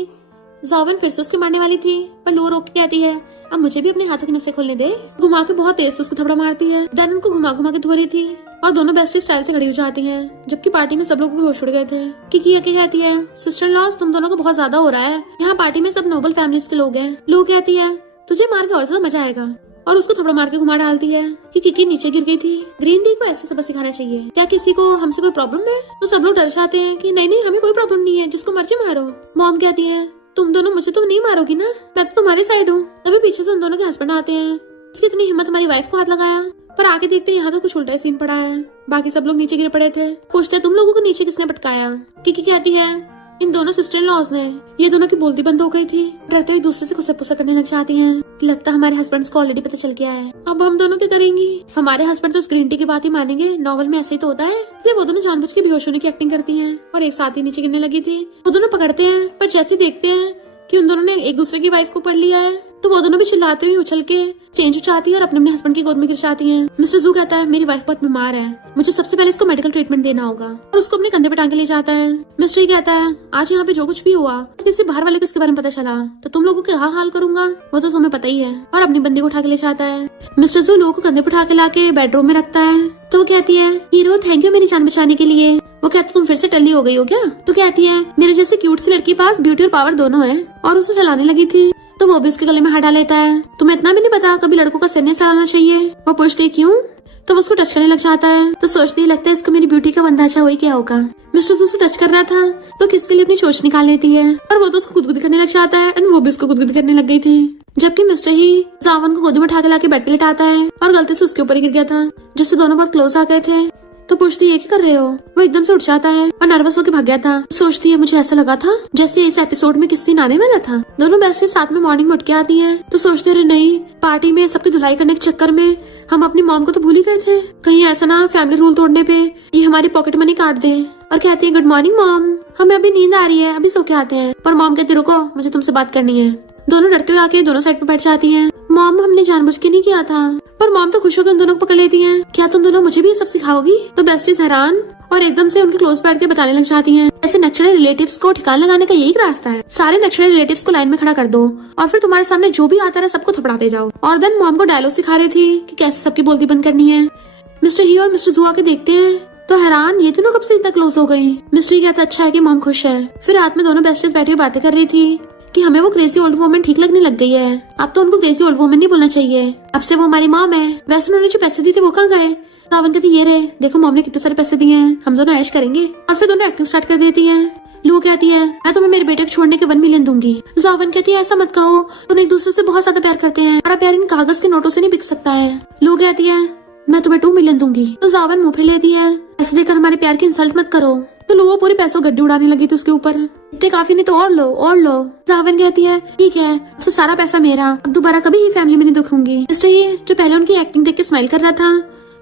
जाओवेन फिर से उसके मारने वाली थी पर लो रोक के कहती है अब मुझे भी अपने हाथों की नसें खोलने दे। घुमा के बहुत तेज से उसको थप्पड़ मारती है। देन उनको घुमा घुमा के धो रही थी और दोनों बेस्टी स्टाइल से खड़ी हो जाती हैं, जबकि पार्टी में सब लोगों को होश उड़ गए थे। किकी आके कहती है सिस्टर लॉस तुम दोनों को बहुत ज्यादा हो रहा है, यहाँ पार्टी में सब नोबल फैमिलीज के लोग हैं। लो कहती है तुझे मार के और ज्यादा मजा आएगा और उसको थप्पड़ मार के घुमा डालती है कि किकी नीचे गिर गई थी। ग्रीन टी को ऐसे सबक सिखाना चाहिए, क्या किसी को हमसे कोई प्रॉब्लम है, तो सब लोग डर जाते हैं कि नहीं नहीं हमें कोई प्रॉब्लम नहीं है, जिसको मर्जी मारो। मॉम कहती है तुम दोनों मुझे तो नहीं मारोगी ना, मैं तो तुम्हारी साइड हूँ। तभी पीछे से उन दोनों के हस्बैंड आते हैं। इसकी इतनी हिम्मत हमारी वाइफ को हाथ लगाया, पर आके देखते हैं यहाँ तो कुछ उल्टा सीन पड़ा है। बाकी सब लोग नीचे गिर पड़े थे। पूछते तुम लोगों को नीचे किसने पटकाया। किकी कहती है इन दोनों सिस्टर इन लॉज ने। ये दोनों की बोलती बंद हो गई थी, डरते हुए दूसरे से खुसक करने लग जाती हैं। लगता है हमारे हस्बैंड्स को ऑलरेडी पता चल गया है, अब हम दोनों क्या करेंगी। हमारे हस्बैंड तो उस ग्रीन टी की बात ही मानेंगे, नॉवल में ऐसे ही तो होता है। इसलिए वो दोनों जानबूझ के बेहोश होने की एक्टिंग करती हैं और एक साथ ही नीचे गिरने लगी थी। वो दोनों पकड़ते हैं पर जैसे देखते हैं कि उन दोनों ने एक दूसरे की वाइफ को पढ़ लिया है, तो वो दोनों भी चिल्लाते हुए उछल के चेंज उठाती है और अपने हस्बैंड की गोद में गिर जाती हैं। मिस्टर जू कहता है मेरी वाइफ बहुत बीमार है, मुझे सबसे पहले इसको मेडिकल ट्रीटमेंट देना होगा, और उसको अपने कंधे पे टांग के ले जाता है। मिस्टर ही कहता है आज यहाँ पे जो कुछ भी हुआ तो किसी बाहर वाले को इसके बारे में पता चला तो तुम लोगों के क्या हाल करूंगा, वो तो तुम्हें पता ही है। और अपनी बंदी को उठा के ले जाता है। मिस्टर जू लोगों को कंधे पे उठा के लाके बेडरूम में रखता है। तो वो कहती है हीरो थैंक यू मेरी जान बचाने के लिए। वो कहती तुम फिर से टल्ली हो गई हो क्या। तो कहती है मेरे जैसे क्यूट सी लड़की पास ब्यूटी और पावर दोनों है, और उसे चलाने लगी थी। तो वो भी उसके गले में हाथ डाल लेता है। तुम्हें इतना भी नहीं पता कभी लड़कों का सिर नहीं चलाना चाहिए। वो पूछती क्यों, तो वो उसको टच करने लग जाता है। तो सोचती है लगता है इसको मेरी ब्यूटी का अंदाजा हुई क्या होगा। मिस्टर उसको टच कर रहा था तो किसके लिए अपनी सोच निकाल लेती है, और वो तो उसको गुदगुदी करने लग जाता है एंड वो भी उसको गुदगुदी करने लग गई थी। जबकि मिस्टर ही जाओवेन को गोदी में उठा के लाके बेड पे लेटाता है और गलती से उसके ऊपर ही गिर गया था, जिससे दोनों बहुत क्लोज आ गए थे। तो पूछती है क्या कर रहे हो। वो एकदम से उठ जाता है और नर्वस होकर भाग गया था। सोचती है मुझे ऐसा लगा था जैसे इस एपिसोड में किस दिन आने वाला था। दोनों बेस्टी साथ में मॉर्निंग में उठ के आती हैं। तो सोचते रहे नहीं पार्टी में सबकी धुलाई करने के चक्कर में हम अपनी मॉम को तो भूल ही गए थे, कहीं ऐसा ना फैमिली रूल तोड़ने पे ये हमारी पॉकेट मनी काट दे। और कहती है गुड मॉर्निंग मॉम, हमें अभी नींद आ रही है, अभी सो के आते हैं। पर मॉम कहती रुको मुझे तुमसे बात करनी है। दोनों डरते हुए आके दोनों साइड पे बैठ जाती हैं। मॉम हमने जानबूझ के नहीं किया था। पर मॉम तो खुश होकर उन दोनों को पकड़ लेती हैं। क्या तुम दोनों मुझे भी ये सब सिखाओगी। तो बेस्टीज हैरान और एकदम से उनके क्लोज बैठ के बताने लग जाती हैं ऐसे नक्चड़े रिलेटिव्स को ठिकाने लगाने का यही रास्ता है, सारे नक्चड़े रिलेटिव्स को लाइन में खड़ा कर दो और फिर तुम्हारे सामने जो भी आता है सबको थपड़ाते जाओ। और देन मॉम को डायलॉग सिखा रही थी कि कैसे सबकी बोलती बंद करनी है। मिस्टर ही और मिस्टर जू आके देखते हैं तो हैरान ये दोनों कब से इतना क्लोज हो गई। मिस्टर कहता अच्छा है कि मॉम खुश है। फिर रात में दोनों बेस्टीज बैठी हुई बातें कर रही थी कि हमें वो क्रेजी ओल्ड वुमन ठीक लगने लग गई है, अब तो उनको क्रेजी ओल्ड वुमन नहीं बोलना चाहिए, अब से वो हमारी मॉम है। वैसे उन्होंने जो पैसे दिए थे वो कहाँ गए, जावन कहती ये रहे, देखो मॉम ने कितने सारे पैसे दिए हैं, हम दोनों ऐश करेंगे। और फिर दोनों एक्टिंग स्टार्ट कर देती है। लू कहती है मैं तुम्हें मेरे बेटे को छोड़ने के 1 मिलियन दूंगी। जावन कहती है ऐसा मत कहो, तुम एक दूसरे से बहुत ज्यादा प्यार करते हैं, हमारा प्यार इन कागज के नोटों से नहीं बिक सकता है। लू कहती है मैं तुम्हें 2 मिलियन दूंगी। तो जावन मुंह फिर लेती है, ऐसे देकर हमारे प्यार की इंसल्ट मत करो। तो लू वो पूरे पैसों गड्ढे उड़ाने लगी थी उसके ऊपर, इतने काफी नहीं तो और लो और लो। जावन कहती है ठीक है, अब से सारा पैसा मेरा, अब दोबारा कभी ही फैमिली में नहीं दुखूंगी। मिस्टर ये जो पहले उनकी एक्टिंग देख के स्माइल कर रहा था,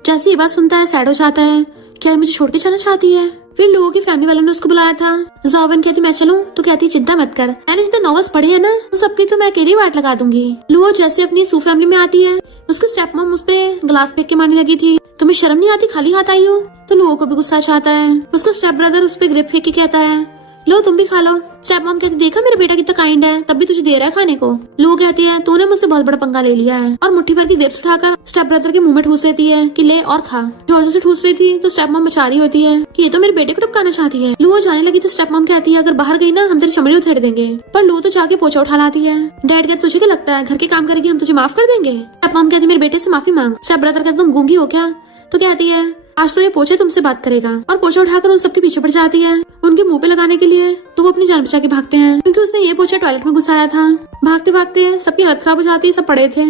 जैसे ये बात सुनता है सैड हो जाता है, क्या मुझे छोड़ के जाना चाहती है। फिर लोगों की फैमिली वालों ने उसको बुलाया था। जावन कहती मैं चलूं, तो कहती चिंता मत कर, मैंने जितने नॉवेल्स पढ़े हैं ना तो सबकी तो मैं अकेली वाट लगा दूंगी। लुओ जैसे अपनी सू फैमिली में आती है, उसके स्टेप मॉम उस पे ग्लास फेंक के मारने लगी थी, तुम्हें शर्म नहीं आती खाली हाथ आई हो। तो लुओ को भी गुस्सा चाहता है, उसका स्टेप ब्रदर उस पे ग्रिप फेंक के कहता है लो तुम भी खा लो। स्टेप मॉम कहती देखा मेरा बेटा कितना काइंड है, तब भी तुझे दे रहा है खाने को। लुओ कहती है तूने मुझसे बहुत बड़ा पंगा ले लिया है, और मुट्ठी भर की ग्रेप्स उठाकर स्टेप ब्रदर के मुंह में ठूस देती है कि ले और खा। जॉर्जो से ठूस रही थी तो स्टेप मॉम बचा रही होती है कि ये तो मेरे बेटे को टपकाना चाहती है। लुओ जाने लगी तो स्टेप मॉम कहती है अगर बाहर गई ना हम तेरी चमड़ी उधेड़ देंगे। पर लुओ तो जाके पोछा उठा लाती है। डैड कहते तुझे क्या लगता है घर के काम करेगी हम तुझे माफ कर देंगे। स्टेप मॉम कहती मेरे बेटे से माफी मांग। स्टेप ब्रदर कहते तुम गूंगी हो क्या। तो कहती है आज तो ये पोछे तुमसे बात करेगा, और पोछा उठाकर उन सबके पीछे पड़ जाती है उनके मुंह पे लगाने के लिए। तो वो अपनी जान बचा के भागते हैं क्योंकि उसने ये पोछा टॉयलेट में घुसाया था। भागते भागते सबकी हालत खराब हो जाती है, सब पड़े थे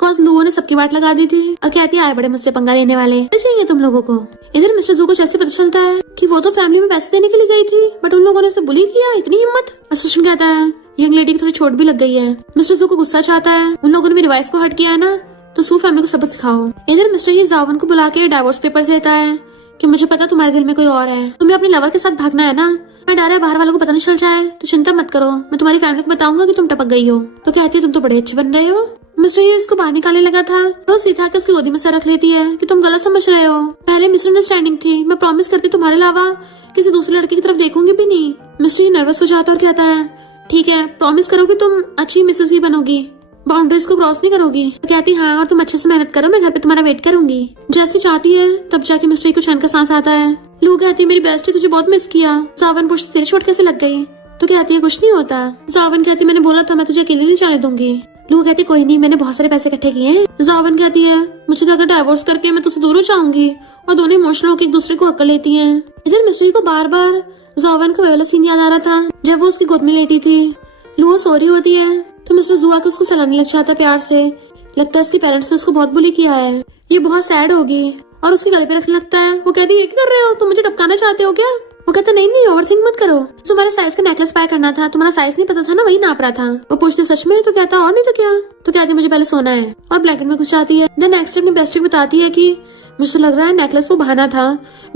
कॉज लुओ ने सबकी बात लगा दी थी। और कहती है आए बड़े मुझसे पंगा लेने वाले चाहिए तुम लोगों को। इधर मिस्टर जू को जैसे पता चलता है कि वो तो फैमिली में पैसे देने के लिए गई थी, बट उन लोगों ने उसे बुली किया, इतनी हिम्मत। असिस्टेंट कहता है यंग लेडी की थोड़ी चोट भी लग गई है। मिस्टर जू को गुस्सा चाहता है, उन लोगों ने मेरी वाइफ को हर्ट किया है ना, तो सू फैमिली को सबक सिखाओ। इधर मिस्टर ही जावन को बुला के डाइवोर्स पेपर देता है कि मुझे पता तुम्हारे दिल में कोई और है, तुम्हें अपने लवर के साथ भागना है ना। मैं डर है बाहर वालों को पता नहीं चल जाए, तो चिंता मत करो, मैं तुम्हारी फैमिली को बताऊंगा कि तुम टपक गई हो। तो कहती है तुम तो बड़े अच्छे बन रहे हो। मिस्टर ये इसको बाहर निकालने लगा था, रोज सीधा के उसकी गोदी में सर रख लेती है कि तुम गलत समझ रहे हो, पहले मिसअंडरस्टैंडिंग थी, मैं प्रॉमिस करती तुम्हारे अलावा किसी दूसरे लड़के की तरफ देखूंगी भी नहीं। मिस्टर नर्वस हो जाता है और कहता है ठीक है प्रॉमिस करो कि तुम अच्छी मिसेस ही बनोगी, बाउंड्रीज को क्रॉस नहीं करोगी। तो कहती हाँ और तुम अच्छे से मेहनत करो, मैं घर पे तुम्हारा वेट करूंगी। जैसे चाहती है तब जाके मिस्टर को चैन का सांस आता है। लू कहती है मेरी बेस्टी तुझे बहुत मिस किया। जावन पूछती तेरी चोट कैसे लग गई। तो कहती है कुछ नहीं होता। जावन कहती मैंने बोला था मैं तुझे अकेले नहीं जाने दूंगी। लू कहती कोई नहीं, मैंने बहुत सारे पैसे इकट्ठे किए हैं। जावन कहती है मुझे तो अगर डाइवोर्स करके मैं तुझसे दूर हो जाऊंगी। और दोनों इमोशनल होकर एक दूसरे को हक्का लेती हैं। इधर मिस्टर को बार बार जावन का वाला सीन याद आ रहा था जब वो उसकी गोद में लेटी थी। लू सो रही होती है तो मिस्टर जुआ को उसको सलाने लग जाता है प्यार से। लगता है उसके पेरेंट्स ने उसको बहुत बुली किया है, ये बहुत सैड होगी और उसके गले पे रखने लगता है। वो कहती है ये क्या कर रहे हो, तुम मुझे टपकाना चाहते हो क्या। वो कहता नहीं नहीं ओवरथिंक मत करो, तुम्हारे साइज का नेकलेस बाय करना था, तुम्हारा साइज नहीं पता था ना, वही नाप रहा था। वो पूछते सच में। तो कहता और नहीं तो क्या। तो कहती मुझे पहले सोना है, और ब्लैकेट में घुस जाती है। देन नेक्स्ट अपनी बेस्टी को बताती है कि मुझे लग रहा है नेकलेस वो बहाना था,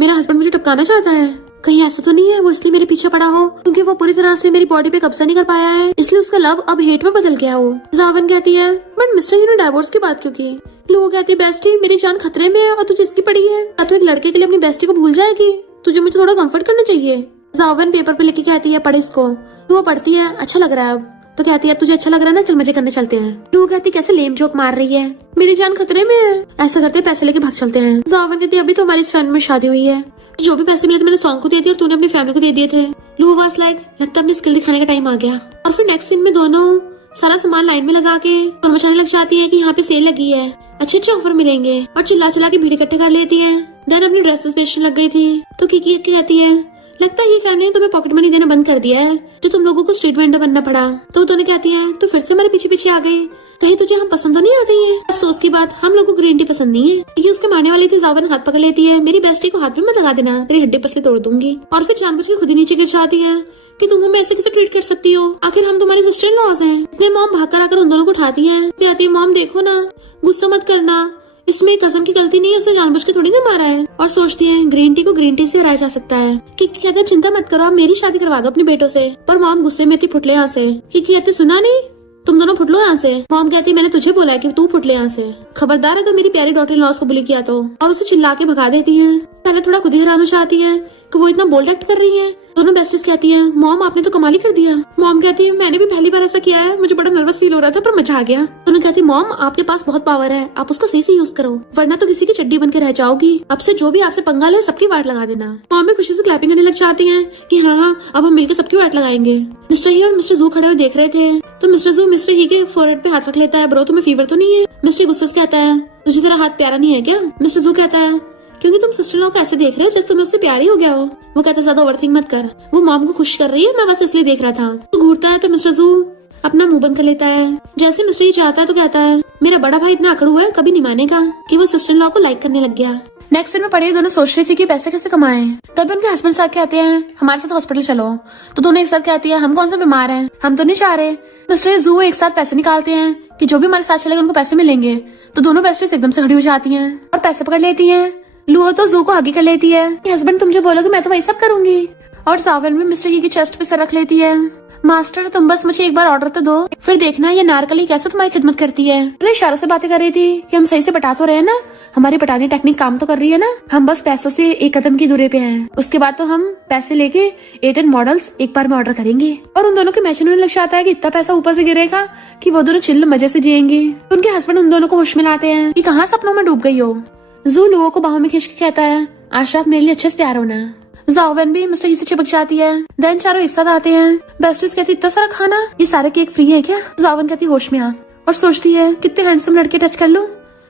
मेरा हस्बैंड मुझे टपकाना चाहता है, कहीं ऐसा तो नहीं है वो इसलिए मेरे पीछे पड़ा हो क्योंकि वो पूरी तरह से मेरी बॉडी पे कब्जा नहीं कर पाया है, इसलिए उसका लव अब हेट में बदल गया हो। जावन कहती है बट मिस्टर यू ने डाइवोर्स की बात क्यों की। लू कहती है बेस्टी मेरी जान खतरे में है और तुझे इसकी पड़ी है, तो एक लड़के के लिए अपनी बेस्टी को भूल जाएगी, तुझे मुझे थोड़ा कंफर्ट करना चाहिए। जावन पेपर पे लिख के कहती है पढ़ इसको। वो पढ़ती है अच्छा लग रहा है अब। तो कहती है अब तुझे अच्छा लग रहा है ना, चल मजे करने चलते हैं। लू कहती कैसे लेम जोक मार रही है, मेरी जान खतरे में है, ऐसा करते पैसे लेके भाग चलते हैं। जावन कहती है अभी तो हमारी इस फैमिली में शादी हुई है, जो भी पैसे मिले थे मैंने सॉन्ग को दे दिए और तूने अपनी फैमिली को दे दिए थे। लू वाज लाइक लगता है अपनी स्किल दिखाने का टाइम आ गया। और फिर नेक्स्ट सीन में दोनों सारा सामान लाइन में लगा के और मचाने लग जाती है कि यहाँ पे सेल लगी है, अच्छे अच्छे ऑफर मिलेंगे, और चिल्ला चिल्ला के भीड़ इकट्ठे कर लेती है। देन अपनी ड्रेसेस बेचने लग गई थी। तो किकी कहती है लगता है ये फैमिली ने तुम्हें पॉकेट मनी देना बंद कर दिया है, जो तुम लोगों को स्ट्रीट वेंडर बनना पड़ा। तो दोनों कहती है तो फिर से हमारे पीछे पीछे आ गई, कहीं तुझे हम पसंद तो नहीं आ गई है। अफसोस की बात हम लोगों को ग्रीन टी पसंद नहीं है। ये उसके मारने वाली थी। जावन हाथ पकड़ लेती है, मेरी बेस्टी को हाथ में मत लगा देना, तेरी हड्डी पसली तोड़ दूंगी। और फिर जानबूझ के खुद ही नीचे गिर जाती है कि तुम हमें ऐसे कैसे ट्रीट कर सकती हो, आखिर हम तुम्हारी सिस्टर इन लॉज हैं। इतने मॉम भागकर आकर उन दोनों को उठाती है, कहती है मॉम देखो ना, गुस्सा मत करना, इसमें कजन की गलती नहीं है, उसे जानबूझ के थोड़ी ना मारा है। और सोचती है ग्रीन टी को ग्रीन टी से हराया जा सकता है। किकी कहते हैं चिंता मत करो, आप मेरी शादी करवा दो अपने बेटों से। पर मॉम गुस्से में थी फुटले यहाँ से। किकी कहते सुना नहीं, तुम दोनों फुटलो यहाँ से। मॉम कहती है मैंने तुझे बोला है कि तू फुटले यहाँ से, खबरदार अगर मेरी प्यारी डॉटर इन लॉज को बुली किया तो। और उसे चिल्ला के भगा देती है। पहले थोड़ा खुद ही हैरान हो जाती है कि वो इतना बोल्ड एक्ट कर रही है, दोनों बेस्टीज कहती हैं, मॉम आपने तो कमाल ही कर दिया। मॉम कहती है, मैंने भी पहली बार ऐसा किया है, मुझे बड़ा नर्वस फील हो रहा था पर मजा आ गया। दोनों कहती है, मॉम आपके पास बहुत पावर है, आप उसका सही से यूज करो वरना तो किसी की चड्डी बन के रह जाओगी। अब से जो भी आपसे पंगा ले सबकी वाट लगा देना। मॉम भी खुशी से क्लैपिंग करने लग जाती है कि हाँ अब हम मिलकर सबकी वाट लगाएंगे। मिस्टर ही और मिस्टर जू खड़े हुए देख रहे थे तो मिस्टर जू मिस्टर ही के फोरहेड पे हाथ रख लेता है। ब्रो तुम्हें फीवर तो नहीं है? मिस्टर गुस्से से कहता है, तुझे तेरा हाथ प्यारा नहीं है क्या? मिस्टर जू कहता है, क्योंकि तुम सिस्टर लॉ को ऐसे देख रहे हो जैसे तुम्हें उससे प्यार ही हो गया हो। वो कहता है, ज्यादा ओवरथिंक मत कर, वो मॉम को खुश कर रही है, मैं बस इसलिए देख रहा था। तो घूरता है तो मिस्टर जू अपना मुंह बंद कर लेता है। जैसे मिस्टर ये चाहता है तो कहता है, मेरा बड़ा भाई इतना अकड़ हुआ है कभी नहीं मानेगा कि वो सिस्टर लॉ को लाइक करने लग गया। नेक्स्ट दिन में पढ़े दोनों सोच रही थी कि पैसे कैसे कमाएं। तभी उनके हस्बैंड साहब कहते हैं, हमारे साथ हॉस्पिटल चलो। तो दोनों एक साथ कहती है, हम कौन सा बीमार हैं, हम तो नहीं चाह रहे। मिस्टर जू एक साथ पैसे निकालते हैं कि जो भी हमारे साथ चलेगा उनको पैसे मिलेंगे। तो दोनों बेस्टीज एकदम से खड़ी हो जाती हैं और पैसे पकड़ लेती हैं। लुओ तो जू को आगे कर लेती है, हस्बैंड तुम जो बोलोगे मैं तो वही सब करूंगी। और सावन में मिस्टर ही की चेस्ट पे सर रख लेती है। मास्टर तुम बस मुझे एक बार ऑर्डर तो दो, फिर देखना ये नारकली कैसे तुम्हारी खिदमत करती है। इशारों से बातें कर रही थी कि हम सही से पटा तो रहे हैं ना, हमारी पटाने टेक्निक काम तो कर रही है ना, हम बस पैसों से एक कदम की दूरी पे हैं। उसके बाद तो हम पैसे लेके 8 मॉडल्स एक बार में ऑर्डर करेंगे। और उन दोनों के मैच होने लग जाता है कि इतना पैसा ऊपर से गिरेगा कि वो दोनों चिल्ल मजे से जिएंगे। उनके हस्बैंड उन दोनों को होश में लाते हैं कि कहाँ सपनों में डूब गई हो। जू लुओ को बाहों में खींच के कहता है, आज रात मेरे लिए अच्छे से तैयार होना। जाओवेन भी मिस्टर ही से चिपक जाती है। देन चारों एक साथ आते हैं। बेस्टीज कहती, इतना सारा खाना, ये सारे केक फ्री है क्या? जाओवेन कहती, होश में आ, और सोचती है कितने हैंडसम लड़के टच कर लो।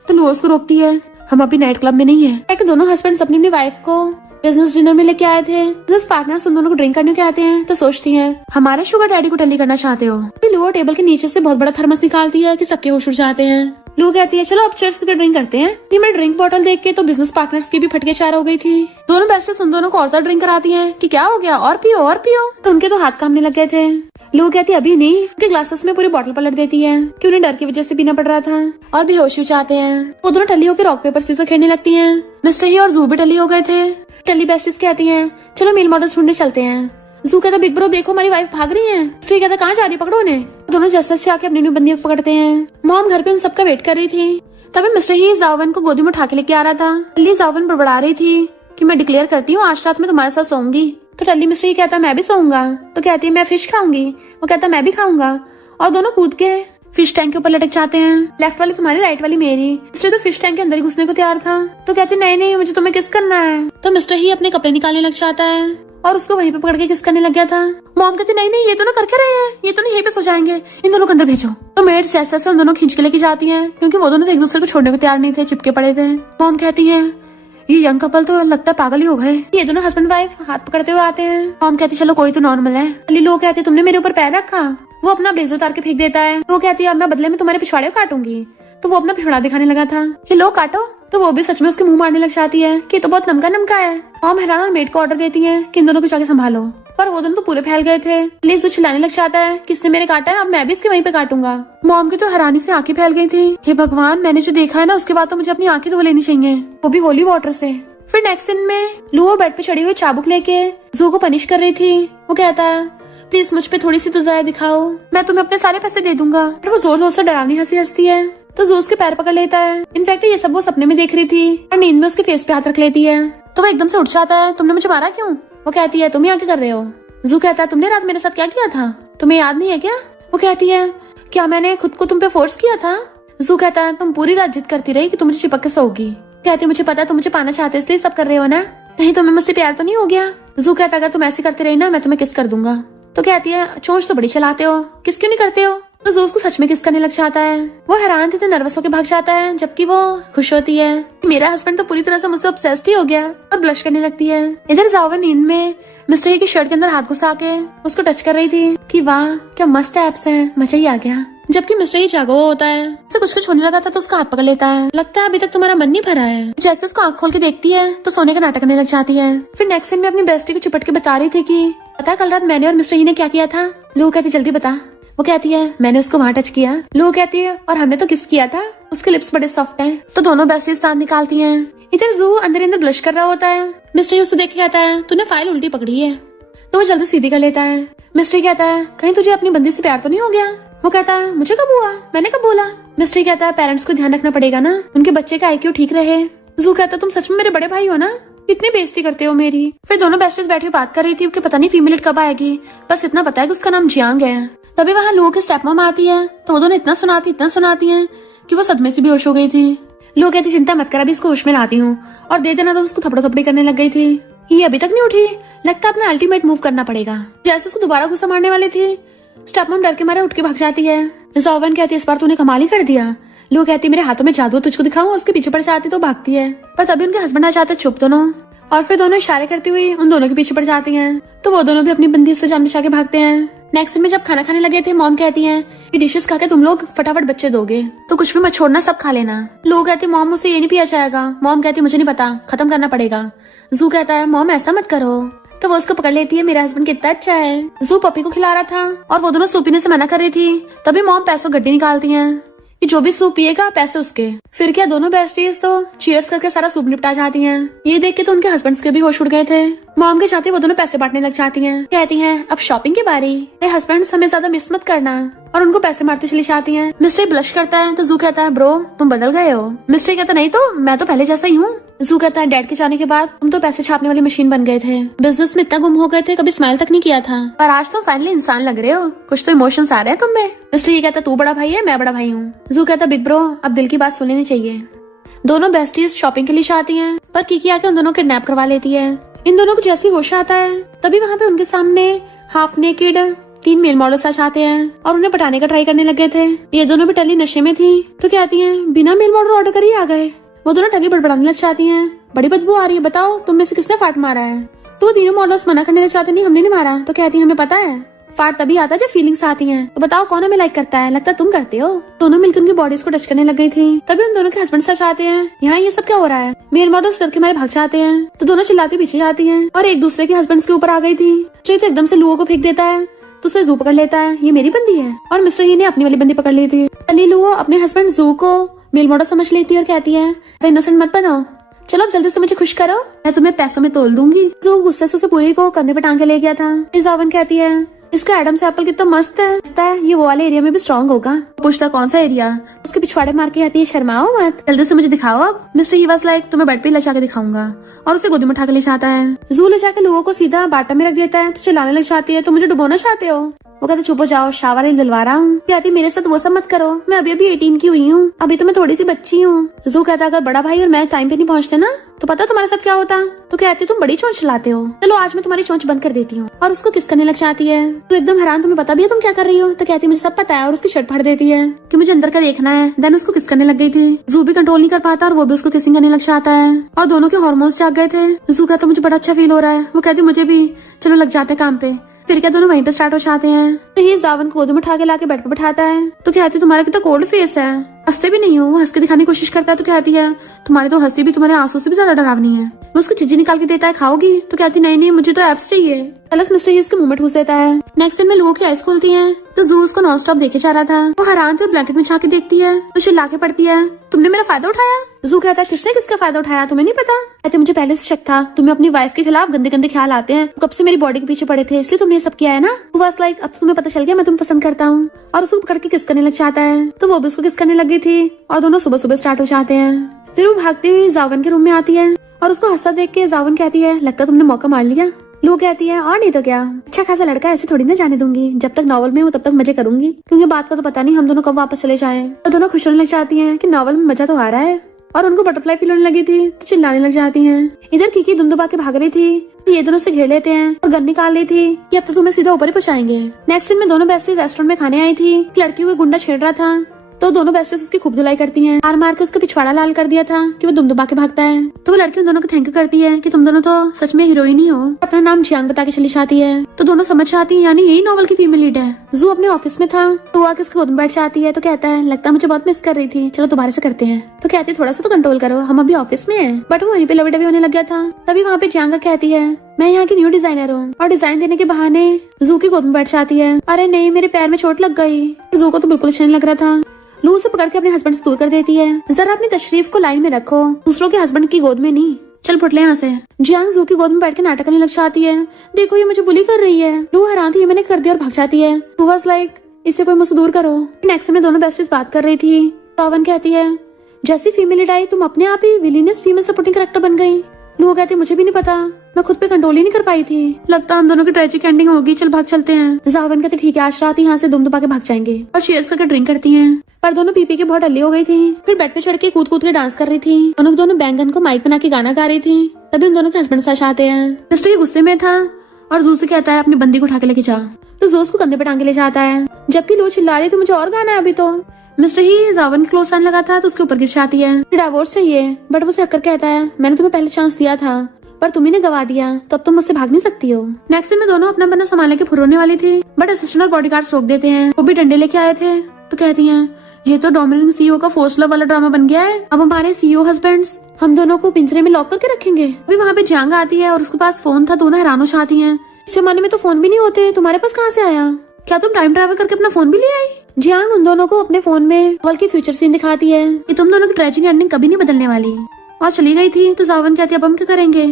तो लुओ उसको रोकती है, हम अभी नाइट क्लब में नहीं है। दोनों हस्बैंड अपनी अपनी वाइफ को बिजनेस डिनर में लेके आए थे। बिजनेस पार्टनर्स उन दोनों को ड्रिंक करने के आते हैं तो सोचती हैं, हमारे शुगर डैडी को टल्ली करना चाहते हो। लुओ टेबल के नीचे से बहुत बड़ा थर्मस निकालती है कि सबके होश उड़ जाते हैं। लुओ कहती है, चलो अब चर्च करके ड्रिंक करते हैं। ये मैं ड्रिंक बॉटल देख के तो बिजनेस पार्टनर्स की भी फटके चार हो गई थी। दोनों बेस्टीज उन दोनों को और ड्रिंक कराती हैं कि क्या हो गया, और पियो और पियो। और उनके तो हाथ कामने लग गए थे। लुओ कहती अभी नहीं, उनके ग्लासेस में पूरी बॉटल पलट देती है कि उन्हें डर की वजह से पीना पड़ रहा था और बेहोश हो जाते हैं। वो दोनों टल्ली होकर रॉक पेपर सीजर खेलने लगती हैं। मिस्टर ही और जू भी टल्ली हो गए थे। टल्ली बेस्टीज कहती हैं, चलो मेल मॉडल ढूंढने चलते हैं। जू कहता, बिग ब्रो देखो हमारी वाइफ भाग रही है। स्त्री कहता, कहाँ जा रही, पकड़ो उन्हें। दोनों जस्टिस से आके अपनी न्यू बंदी को पकड़ते हैं। मॉम घर पे उन सबका वेट कर रही थी। तभी मिस्टर ही जाओवन को गोदी में उठा के लेके आ रहा था। टल्ली जाओवन बड़बड़ा रही थी कि मैं डिक्लेयर करती हूँ आज रात में तुम्हारे साथ सोऊंगी। तो टल्ली मिस्टर ही कहता, मैं भी सोऊंगा। तो कहती है, मैं फिश खाऊंगी। वो कहता, मैं भी खाऊंगा। और दोनों कूद के फिश टैंक के ऊपर लटक जाते हैं। लेफ्ट वाली तुम्हारी, राइट वाली मेरी। मिस्टर तो फिश टैंक के अंदर ही घुसने को तैयार था तो कहते, नहीं नहीं मुझे तुम्हें किस करना है। तो मिस्टर ही अपने कपड़े निकालने लग जाता है और उसको वहीं पे पकड़ के किस करने लग गया था। मॉम कहती, नहीं नहीं ये तो ना करके रहे हैं, ये तो नहीं यहीं पे सो जाएंगे, इन दोनों को अंदर भेजो। तो मेड जैसे से उन दोनों खींच के लेके जाती है क्योंकि वो दोनों तो एक दूसरे को छोड़ने को तैयार नहीं थे, चिपके पड़े थे। मॉम कहती है, ये यंग कपल तो लगता है पागल ही हो गए। ये दोनों हस्बैंड वाइफ हाथ पकड़ते हुए आते हैं। मॉम कहती, चलो कोई तो नॉर्मल है। अली लोग कहते, तुमने मेरे ऊपर पैर रखा। वो अपना ब्लेजर उतार के फेंक देता है। वो कहती है, अब मैं बदले में तुम्हारे पिछवाड़े को काटूंगी। तो वो अपना पिछवाड़ा दिखाने लगा था। ये लो काटो। तो वो भी सच में उसके मुंह मारने लग जाती है कि तो बहुत नमका नमका है। मॉम हैरान और मेड को ऑर्डर देती है कि इन दोनों को जाके संभालो। पर वो दोनों तो पूरे फैल गए थे। प्लीज वो चिल्लाने लग जाता है, किसने मेरे काटा है, अब मैं भी इसके वहीं पे काटूंगा। मॉम की तो हैरानी से आंखें फैल गई थी। हे भगवान, मैंने जो देखा है ना उसके बाद तो मुझे अपनी आंखें धो लेनी चाहिए, वो भी होली वाटर से। फिर नेक्स्ट सीन में लुओ बेड पे चढ़ी हुई चाबुक लेके जू को पनिश कर रही थी। वो कहता है, प्लीज मुझ पे थोड़ी सी तो दया दिखाओ, मैं तुम्हें अपने सारे पैसे दे दूंगा। फिर वो जोर जोर से डरावनी हंसी हंसती है तो जू उसके पैर पकड़ लेता है। इनफैक्ट ये सब वो सपने में देख रही थी और नींद में उसके फेस पे हाथ रख लेती है। तो वो एकदम से उठ जाता है, तुमने मुझे मारा क्यों? वो कहती है, तुम यहाँ क्या कर रहे हो? जू कहता है, तुमने रात मेरे साथ क्या किया था, तुम्हें याद नहीं है क्या? वो कहती है, क्या मैंने खुद को तुम पे फोर्स किया था? जू कहता है, तुम पूरी रात जिद करती रही कि तुम मुझे चिपक के सोओगी। कहती है, मुझे पता है तुम मुझे पाना चाहते हो इसलिए सब कर रहे हो ना, कहीं तुम्हें मुझसे प्यार तो नहीं हो गया? जू कहता है, अगर तुम ऐसी करती रही ना मैं तुम्हें किस कर दूंगा। तो कहती है, चोंच तो बड़ी चलाते हो, किस क्यों नहीं करते हो? तो जू उसको सच में किस करने लग जाता है। वो हैरान थे तो नर्वस होकर भाग जाता है जबकि वो खुश होती है। मेरा हस्बैंड तो पूरी तरह से मुझसे ऑब्सेस्ड ही हो गया और ब्लश करने लगती है। इधर जाओवन नींद में मिस्टर ही की शर्ट के अंदर हाथ घुसा के उसको टच कर रही थी कि वाह क्या मस्त एप्स है, मजा ही आ गया। जबकि मिस्टर ही जागा हुआ होता है, उसे कुछ होने लगा था तो उसका हाथ पकड़ लेता है। लगता है अभी तक तुम्हारा मन नहीं भरा है। जैसे उसको आंख खोल के देखती है तो सोने का नाटक करने लग जाती है। फिर नेक्स्ट सीन में अपनी बेस्टी को चिपट के बता रही थी कि पता कल रात मैंने और मिस्टर ही ने क्या किया था। लोग कहती जल्दी बता। वो कहती है, मैंने उसको वहाँ टच किया। लोग कहती है, और हमने तो किस किया था, उसके लिप्स बड़े सॉफ्ट हैं। तो दोनों बेस्टीज दांत निकालती हैं। इधर जू अंदर ब्लश कर रहा होता है। मिस्टर उससे देख के कहता है, तूने फाइल उल्टी पकड़ी है। तो वो जल्दी सीधी कर लेता है। मिस्टर कहता है, कहीं तुझे अपनी बंदी से प्यार तो नहीं हो गया? वो कहता है, मुझे कब हुआ, मैंने कब बोला? मिस्टर कहता है, पेरेंट्स को ध्यान रखना पड़ेगा ना, उनके बच्चे का IQ ठीक रहे। जू कहता है, तुम सच में मेरे बड़े भाई हो ना? इतनी बेइज्जती करते हो मेरी। फिर दोनों बेस्टीज बैठी बात कर रही थी कि पता नहीं फीमेल कब आएगी, बस इतना पता है कि उसका नाम जियांग है। तभी वहाँ लोगों की स्टेप मॉम आती है तो वो दोनों इतना सुनाती है कि वो सदमे से बेहोश हो गई थी। लोग कहती चिंता मत कर, अभी इसको होश में लाती हूँ, और दे देना तो उसको थपड़ा थपड़ी करने लग गई थी। ये अभी तक नहीं उठी, लगता अपना अल्टीमेट मूव करना पड़ेगा। जैसे उसको दोबारा गुस्सा मारने वाली थी, स्टेप मॉम डर के मारे उठ के भाग जाती है। ज़ाओवन कहती है इस बार तूने कमाल ही कर दिया। लोग कहती मेरे हाथों में जादू तुझको दिखाऊं, और उसके पीछे पड़ जाती तो भागती है, पर तभी उनके हस्बैंड आ जाते चुप दोनों, और फिर दोनों इशारे करती हुई उन दोनों के पीछे पड़ जाती हैं। तो वो दोनों भी अपनी बंदी से जान बचा के भागते हैं। नेक्स्ट सीन में जब खाना खाने लगे थे, मॉम कहती हैं कि डिशेस खा के तुम लोग फटाफट बच्चे दोगे, तो कुछ भी मत छोड़ना, सब खा लेना। लोग कहते मॉम मुझसे ये नहीं पिया जाएगा। मॉम कहती मुझे नहीं पता, खत्म करना पड़ेगा। जू कहता है मॉम ऐसा मत करो, तो वो उसको पकड़ लेती है, मेरा हस्बैंड कितना अच्छा है। जू पपी को खिला रहा था और वो दोनों सूप पीने से मना कर रही थी। तभी मॉम पैसों गड्डी निकालती हैं कि जो भी सूप पिएगा पैसे उसके। फिर क्या दोनों बेस्टीज तो चीयर्स करके सारा सूप निपटा जाती हैं। ये देख के तो उनके हस्बैंड्स के भी होश उड़ गए थे। मॉम के चाहते वो दोनों पैसे बांटने लग जाती हैं। कहती हैं अब शॉपिंग की बारी, मेरे हस्बैंड्स हमें ज्यादा मिस मत करना, और उनको पैसे मारते चली जाती हैं। मिस्ट्री ब्लश करता है तो जू कहता है ब्रो तुम बदल गए हो। मिस्ट्री कहता नहीं तो मैं तो पहले जैसा ही हूँ। जू कहता है डैड के जाने के बाद तुम तो पैसे छापने वाली मशीन बन गए थे, बिजनेस में इतना गुम हो गए थे, कभी स्माइल तक नहीं किया था, पर आज तुम फाइनली इंसान लग रहे हो, कुछ तो इमोशंस आ रहे हैं तुम में। मिस्टर ये कहता तू बड़ा भाई है मैं बड़ा भाई हूँ। जू कहता बिग ब्रो अब दिल की बात सुन लेनी चाहिए। दोनों बेस्टीज शॉपिंग के लिए आती हैं, पर किकी आके उन दोनों को किडनैप करवा लेती है। इन दोनों को जैसी होश आता है तभी वहाँ पे उनके सामने हाफ नेकेड 3 मेल मॉडल्स आ जाते हैं और उन्हें पटाने का ट्राई करने लगे थे। ये दोनों भी टली नशे में थी तो कहती हैं बिना मेल मॉडल ऑर्डर कर ही आ गए। वो दोनों टली बड़बड़ाने लग जाती हैं, बड़ी बदबू आ रही है, बताओ तुम में से किसने फाट मारा है। तो तीनों मॉडल्स मना करने लग जाते नहीं हमने नहीं मारा। तो कहती है हमें पता है, फाट तभी आता जब फीलिंग्स आती हैं, तो बताओ कौन हमें लाइक करता है, लगता तुम करते हो। दोनों मिलकर उनकी बॉडीज को टच करने लग गई थी। तभी उन दोनों के हस्बैंड सच आते हैं, यहाँ ये सब क्या हो रहा है। मेल मॉडल्स डर के मारे भाग जाते हैं तो दोनों चिल्लाते पीछे जाती हैं और एक दूसरे के हस्बैंड के ऊपर आ गई थी। जो तो एकदम से लुओ को फेंक देता है तो उसे जू पकड़ लेता है, ये मेरी बंदी है, और मिस्टर ही ने अपनी वाली बंदी पकड़ ली थी। अली लुओ अपने हस्बैंड जू को मेल मॉडल समझ लेती है और कहती है इनोसेंट मत बनो, चलो अब जल्दी से मुझे खुश करो, मैं तुम्हें पैसों में तोल दूंगी। जो गुस्से से उसे पूरी को कंधे पे टांग के ले गया था। ज़ाओवन कहती है इसका एडम से एप्पल कितना मस्त है, लगता है ये वो वाले एरिया में भी स्ट्रॉन्ग होगा। पूछता कौन सा एरिया, उसके पिछवाड़े मार के कहती है शर्माओ मत, जल्दी से मुझे दिखाओ अब। मिस्टर ही वाज लाइक तुम्हें बेड पे लचा के दिखाऊंगा, और उसे गोदी में उठा के ले जाता है। जू ले जाके लोगों को सीधा बाटा में रख देता है तो चिल्लाने लग जाती है तो मुझे डुबोना चाहते हो। वो कहते चुप हो जाओ, शावर ही दिलवा रहा हूँ। कहती मेरे साथ वो सब मत करो, मैं अभी 18 की हुई हूँ, अभी तो मैं थोड़ी सी बच्ची हूँ। जू कहता अगर बड़ा भाई और मैं टाइम पे नहीं पहुँचते ना तो पता तुम्हारे साथ क्या होता। तो कहती तुम बड़ी चोंच चलाते हो, चलो आज मैं तुम्हारी चोंच बंद कर देती हूँ, और उसको किस करने लग जाती है। तो एकदम हैरान तुम्हें पता भी है तुम क्या कर रही हो। तो कहती मुझे सब पता है, और उसकी शर्ट फाड़ देती है कि मुझे अंदर का देखना है। देन उसको किस करने लग गई थी। जू भी कंट्रोल नहीं कर पाता और वो भी उसको किसिंग करने लग जाता है, और दोनों के हार्मोन्स जाग गए थे। जू कहता मुझे बड़ा अच्छा फील हो रहा है। वो कहती मुझे भी, चलो लग जाते हैं काम पे। फिर क्या दोनों वहीं पे स्टार्ट हो जाते हैं। तो ये ज़ाओवन को गोद में उठा के लाके बेड पे बैठाता है तो कहती तुम्हारा कितना कोल्ड फेस है, हंसते भी नहीं हो। वो हंस के दिखाने की कोशिश करता है तो कहती है तुम्हारी तो हंसी भी तुम्हारे आंसू से भी ज्यादा डरावनी है। वो उसको चिज्जी निकाल के देता है, खाओगी। तो कहती नहीं नहीं मुझे तो एप्स चाहिए। प्लस मिस्टर ही उसके मुंह में ठूस देता है। नेक्स्ट दिन में लोगों की आइस खुलती हैं तो जू उसको नॉन स्टॉप देखे जा रहा था। वो हैरान थे, ब्लैंकेट में झाके देखती है तो चिल्ला के पड़ती है तुमने मेरा फायदा उठाया। जू कहता है किसने किसका फायदा उठाया तुम्हें नहीं पता। कहते मुझे पहले से शक था तुम्हें अपनी वाइफ के खिलाफ गंदे गंदे ख्याल आते हैं, कब से मेरी बॉडी के पीछे पड़े थे इसलिए तुमने ये सब किया है ना। वो बस लाइक अब तो तुम्हें पता चल गया मैं तुम्हें पसंद करता हूँ, और उसको पकड़ के किस करने लग जाता है। तो वो भी उसको किस करने लग गई थी और दोनों सुबह सुबह स्टार्ट हो जाते हैं। फिर वो भागती हुई ज़ाओवन के रूम में आती है और उसको हंसता देख के ज़ाओवन कहती है लगता तुमने मौका मार लिया। लोग कहती है और नहीं तो क्या, अच्छा खासा लड़का ऐसे थोड़ी ना जाने दूंगी, जब तक नॉवल में हूँ तब तक मजे करूंगी, क्योंकि बात का तो पता नहीं हम दोनों कब वापस चले जाएं। और दोनों खुश होने लग जाती हैं कि नॉवल में मजा तो आ रहा है, और उनको बटरफ्लाई फील होने लगी थी तो चिल्लाने लग जाती हैं। इधर किकी दुम के भाग रही थी, ये दोनों से घेर लेते हैं और गन निकाल ली थी कि अब तो तुम्हें सीधा ऊपर ही पहुंचाएंगे। नेक्स्ट दिन में दोनों बेस्टीज रेस्टोरेंट में खाने आई थी। लड़की को गुंडा छेड़ रहा था तो दोनों बेस्टीज उसकी खूब धुलाई करती हैं। मार के उसका पिछवाड़ा लाल कर दिया था कि वो दुम के भागता है। तो वो लड़की उन दोनों को थैंक यू करती है कि तुम दोनों तो सच में हीरोइन ही हो। अपना नाम जियांग बता के चली जाती है तो दोनों समझ जाती है यानी यही नॉवल की फीमेल लीड है। जू अपने ऑफिस में था तो वो आके उसके गोद में बैठ जाती है तो कहता है लगता मुझे बहुत मिस कर रही थी, चलो दोबारा से करते हैं। तो कहती है थोड़ा सा तो कंट्रोल करो, हम अभी ऑफिस में हैं। बट वो वहीं पे लवी डवी होने लग गया था। तभी वहाँ पे जियांग कहती है मैं यहाँ की न्यू डिजाइनर हूँ, और डिजाइन देने के बहाने जू की गोद में बैठ जाती है। अरे नहीं मेरे पैर में चोट लग गई। जू को तो बिल्कुल अच्छा नहीं लग रहा था। लू उसे पकड़ के अपने हस्बैंड से दूर कर देती है। जरा अपनी तशरीफ को लाइन में रखो, दूसरों के हस्बैंड की गोद में नहीं, चल फुट ले यहाँ से। जियांग जू की गोद में बैठ के नाटक करने लग जाती है, देखो ये मुझे बुली कर रही है। लू हैरान थी ये मैंने कर दिया और भाग जाती है। लू वाज लाइक इससे कोई मुझसे दूर करो। नेक्स्ट में दोनों बेस्टीज बात कर रही थी। ज़ाओवन कहती है जैसी फीमेल लीड आई तुम अपने आप ही विलीनियस फीमेल सपोर्टिंग कैरेक्टर बन गई। लुओ कहती मुझे भी नहीं पता, मैं खुद पे कंट्रोल ही नहीं कर पाई थी, लगता हम दोनों की ट्रेजिक एंडिंग होगी, चल भाग चलते हैं। जावन कहते ठीक है, आज रात यहाँ से दुम दुबा के भाग जाएंगे और शेयर्स करके ड्रिंक करती हैं। पर दोनों पी के बहुत डल्ली हो गई थी, फिर बेड पे चढ़ के कूद कूद के डांस कर रही थी। दोनों बैंगन को माइक बना के गाना गा रही थी। तभी उन दोनों के हस्बैंड साथ आते हैं। मिस्टर ये गुस्से में था और जू से कहता है अपनी बंदी को उठा के लेके जा, तो जू उसको कंधे पे टांग के ले जाता है, जबकि लो चिल्ला रही थी मुझे और गाना है अभी तो। मिस्टर ही जावन के क्लोज आने लगा था तो उसके ऊपर गिर जाती है, डिवोर्स चाहिए, बट वो हक्कर कहता है मैंने तुम्हें पहले चांस दिया था पर तुम्ही ने गवा दिया, तो अब तुम मुझसे भाग नहीं सकती हो। नेक्स्ट दिन में दोनों अपना बना संभालने के फुरोने वाली थी, बट असिस्टेंट और बॉडीगार्ड्स रोक देते हैं। वो भी डंडे लेके आए थे, तो कहती हैं ये तो डोमिनिक सीईओ का फोर्स लव वाला ड्रामा बन गया है, अब हमारे सीईओ हस्बैंड्स हम दोनों को पिंजरे में लॉक करके रखेंगे। अभी वहाँ पे जांग आती है और उसके पास फोन था, दोनों हैरान हो जाती हैं, इस जमाने में तो फोन भी नहीं होते, तुम्हारे पास कहाँ से आया, क्या तुम टाइम ट्रैवल करके अपना फोन भी ले आई। जियांग उन दोनों को अपने फोन में वर्ल्ड की फ्यूचर सीन दिखाती है कि तुम दोनों की ट्रेजिक एंडिंग कभी नहीं बदलने वाली, और चली गई थी। तो जावन कहती है अब हम क्या करेंगे,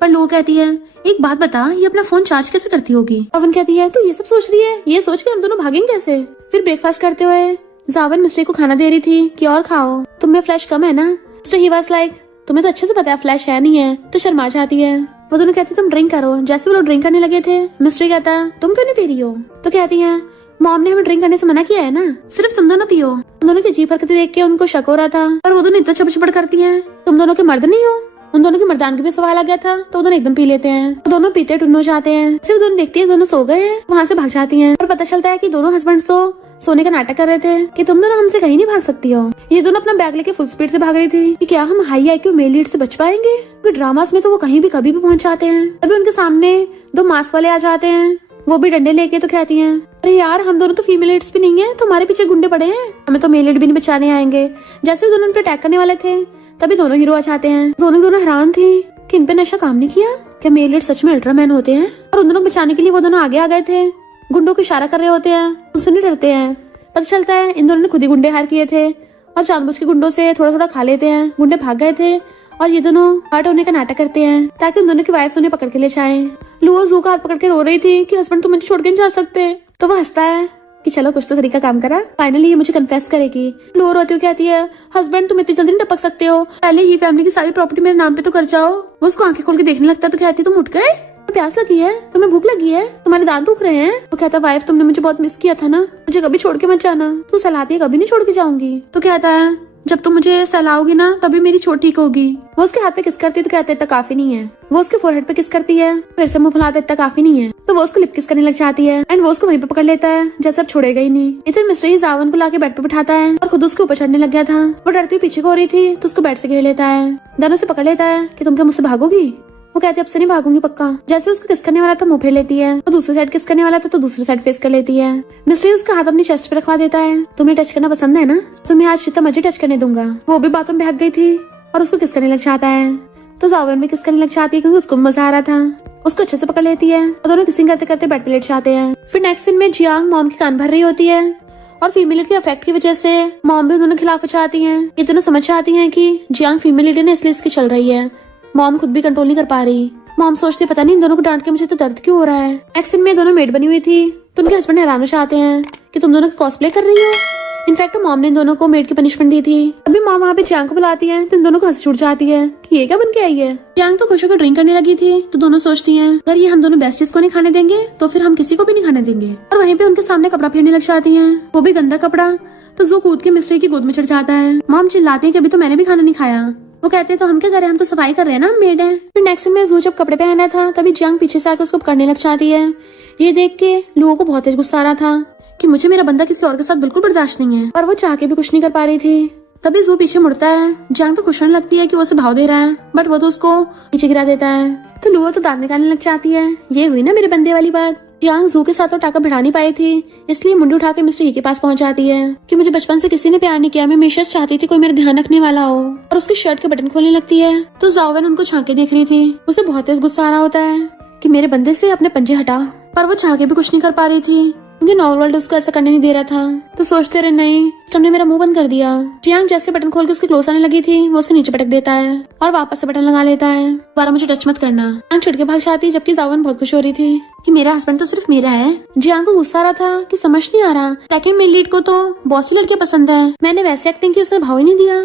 पर लोग कहती है एक बात बता, ये अपना फोन चार्ज कैसे करती होगी। जावन कहती है तू ये सब सोच रही है, ये सोच के हम दोनों भागेंगे कैसे। फिर ब्रेकफास्ट करते हुए जावन मिस्टर को खाना दे रही थी कि और खाओ, तुम में फ्लैश कम है ना। मिस्टर ही वाज लाइक तुम्हें तो अच्छे से पता है फ्लैश है नहीं है, तो शर्मा जाती है। वो दोनों कहती तुम ड्रिंक करो। जैसे वो लोग ड्रिंक करने लगे थे, मिस्टर कहता तुम क्यों नहीं पी रही हो, तो कहती है मॉम ने हमें ड्रिंक करने से मना किया है ना, सिर्फ तुम दोनों पियो। उन दोनों की अजीब हरकतें देख के उनको शक हो रहा था, पर वो दोनों इतना चपड़ करती हैं, तुम दोनों के मर्द नहीं हो। उन दोनों की मर्दानगी पे सवाल आ गया था, तो वो दोनों एकदम पी लेते हैं। तो दोनों पीते टुन्न हो जाते हैं। सिर्फ दोनों देखती है दोनों सो गए हैं, वहाँ से भाग जाती हैं। और पता चलता है कि दोनों हस्बैंड तो सोने का नाटक कर रहे थे कि तुम दोनों हमसे कहीं नहीं भाग सकती हो। ये दोनों अपना बैग लेके फुल स्पीड से भाग रही थी कि क्या हम हाई IQ मेल लीड से बच पाएंगे, क्योंकि ड्रामास में तो वो कहीं भी कभी भी पहुंच जाते हैं। तभी उनके सामने दो मास्क वाले आ जाते हैं, वो भी डंडे लेके। तो कहती हैं अरे यार हम दोनों तो फीमेल लीड्स भी नहीं है, तो हमारे पीछे गुंडे पड़े हैं, हमें तो मेल लीड भी नहीं बचाने आएंगे। जैसे वो दोनों उन पे अटैक करने वाले थे, तभी दोनों हीरो आ जाते हैं। दोनों हैरान थी कि इन पे नशा काम नहीं किया, क्या मेल लीड सच में अल्ट्रामैन होते हैं। और उन दोनों को बचाने के लिए वो दोनों आगे आ गए थे, गुंडों को इशारा कर रहे होते हैं, उससे नहीं डरते हैं। पता चलता है इन दोनों ने खुद ही गुंडे हायर किए थे और जानबूझ के गुंडों से थोड़ा थोड़ा खा लेते हैं। गुंडे भाग गए थे और ये दोनों हर्ट होने का नाटक करते हैं ताकि उन दोनों की वाइफ्स उन्हें पकड़ के ले जाएं। लुओ जू का हाथ पकड़ के रो रही थी कि हस्बैंड तुम मुझे छोड़ के नहीं जा सकते, तो वो हंसता है कि चलो कुछ तो तरीका काम करा, फाइनली ये मुझे कन्फेस करेगी। लुओ रोती हुई कहती है हस्बैंड तुम इतनी जल्दी नहीं टपक सकते हो, पहले ही फैमिली की सारी प्रॉपर्टी मेरे नाम पे तो कर जाओ। वो उसको आंखें खोल के देखने लगता तो कहती तुम उठ गए, प्यास लगी है, तुम्हें भूख लगी है, तुम्हारे दांत दुख रहे हैं। वो कहता वाइफ तुमने मुझे बहुत मिस किया था ना, मुझे कभी छोड़ के मत जाना। तो सहलाती है कभी नहीं छोड़ के जाऊंगी। तो कहता है जब तुम मुझे सहलाओगी ना तभी मेरी चोट ठीक होगी। वो उसके हाथ पे किस करती है तो कहता है इतना काफी नहीं है। वो उसके फोरहेड पे किस करती है, फिर से मुंह फुलाता इतना काफी नहीं है। तो वो उसको लिप किस करने लग जाती है एंड वो उसको वहीं पे पकड़ लेता है जैसे अब छोड़ेगा ही नहीं। इधर मिस्टर ही जावन को लाके बेड पे बिठाता है और खुद उसके ऊपर चढ़ने लग गया था। वो डरती हुई पीछे को हो रही थी तो उसको बेड से घेर लेता है, दोनों से पकड़ लेता है कि तुम क्या मुझसे भागोगी। वो कहती है अब से नहीं भागूंगी पक्का। जैसे उसको किस करने वाला था मुंह फेर लेती है, वो दूसरी साइड किस करने वाला था तो दूसरी साइड फेस कर लेती है। मिस्टर उसका हाथ अपनी चेस्ट पे रखवा देता है, तुम्हें टच करना पसंद है ना, तुम्हें आज जितना मर्जी टच करने दूंगा। वो भी बातों में बहक गई थी और उसको किस करने लग जाता है, तो जावन भी किस करने लग जाती है क्योंकि उसको मजा आ रहा था। उसको अच्छे से पकड़ लेती है और दोनों किसिंग करते करते बेड पे लेट जाते हैं। फिर नेक्स्ट सीन में जियांग मॉम की कान भर रही होती है और फीमेल लीड के अफेक्ट की वजह से मॉम भी दोनों खिलाफ हो जाती है। ये दोनों समझ जाती है कि जियांग फीमेल लीड है इसलिए इसकी चल रही है, मॉम खुद भी कंट्रोल नहीं कर पा रही। मॉम सोचती पता नहीं इन दोनों को डांट के मुझे तो दर्द क्यों हो रहा है। नेक्स्ट सीन में दोनों मेड बनी हुई थी तो उनके हस्बैंड हैरान हो जाते हैं कि तुम दोनों कॉस्प्ले कर रही हो। इनफैक्ट मॉम ने इन दोनों को मेड की पनिशमेंट दी थी। अभी मॉम वहाँ पे जियांग को बुलाती है तो इन दोनों को हंसी छूट जाती है कि ये क्या बन के आई है। जियांग तो खुश होकर ड्रिंक करने लगी थी तो दोनों सोचती हैं अगर ये हम दोनों बेस्टीज को नहीं खाने देंगे तो फिर हम किसी को भी नहीं खाने देंगे। और वहीं पे उनके सामने कपड़ा फेरने लग जाती है, वो भी गंदा कपड़ा। तो जू कूद के मिस्टर की गोद में चढ़ जाता है। मॉम चिल्लाती है कि अभी तो मैंने भी खाना नहीं खाया। वो कहते हैं तो हम क्या करें, हम तो सफाई कर रहे हैं ना, हम मेड हैं। फिर नेक्स्ट सीन में जू जब कपड़े पहना था तभी जियांग पीछे से आकर उसको करने लग जाती है। ये देख के लुओ को बहुत तेज गुस्सा आ रहा था कि मुझे मेरा बंदा किसी और के साथ बिल्कुल बर्दाश्त नहीं है, और वो चाह के भी कुछ नहीं कर पा रही थी। तभी जू पीछे मुड़ता है। जियांग तो खुश होने लगती है कि वो उसे भाव दे रहा है, बट वो तो उसको पीछे गिरा देता है। तो लुओ तो दांत निकालने लग जाती है। ये हुई ना मेरे बंदे वाली बात। जियांग जू के साथ तो टाका भिड़ा नहीं पाई थी, इसलिए मुंडी उठा के मिस्टर ही के पास पहुंच जाती है कि मुझे बचपन से किसी ने प्यार नहीं किया, मैं हमेशा चाहती थी कोई मेरा ध्यान रखने वाला हो। और उसकी शर्ट के बटन खोलने लगती है तो जावन उनको झांके देख रही थी। उसे बहुत तेज गुस्सा आ रहा होता है कि मेरे बंदे से अपने पंजे हटा, पर वो चाह के भी कुछ नहीं कर पा रही थी क्योंकि नॉर्मल वर्ल्ड उसको ऐसा करने नहीं दे रहा था। तो सोचते रहे नहीं, तुमने मेरा मुंह बंद कर दिया। जियांग जैसे बटन खोल के उसके क्लोज आने लगी थी वो उसके नीचे पटक देता है और वापस से बटन लगा लेता है, दोबारा मुझे टच मत करना। जियांग छुट के भाग जाती जबकि जावन बहुत खुश हो रही थी कि मेरा हस्बैंड तो सिर्फ मेरा है। जियांग को गुस्सा आ रहा था कि समझ नहीं आ रहा, सेकंड मेल लीड को तो बॉसी लड़कियां पसंद है, मैंने वैसे एक्टिंग की उसने भाव ही नहीं दिया,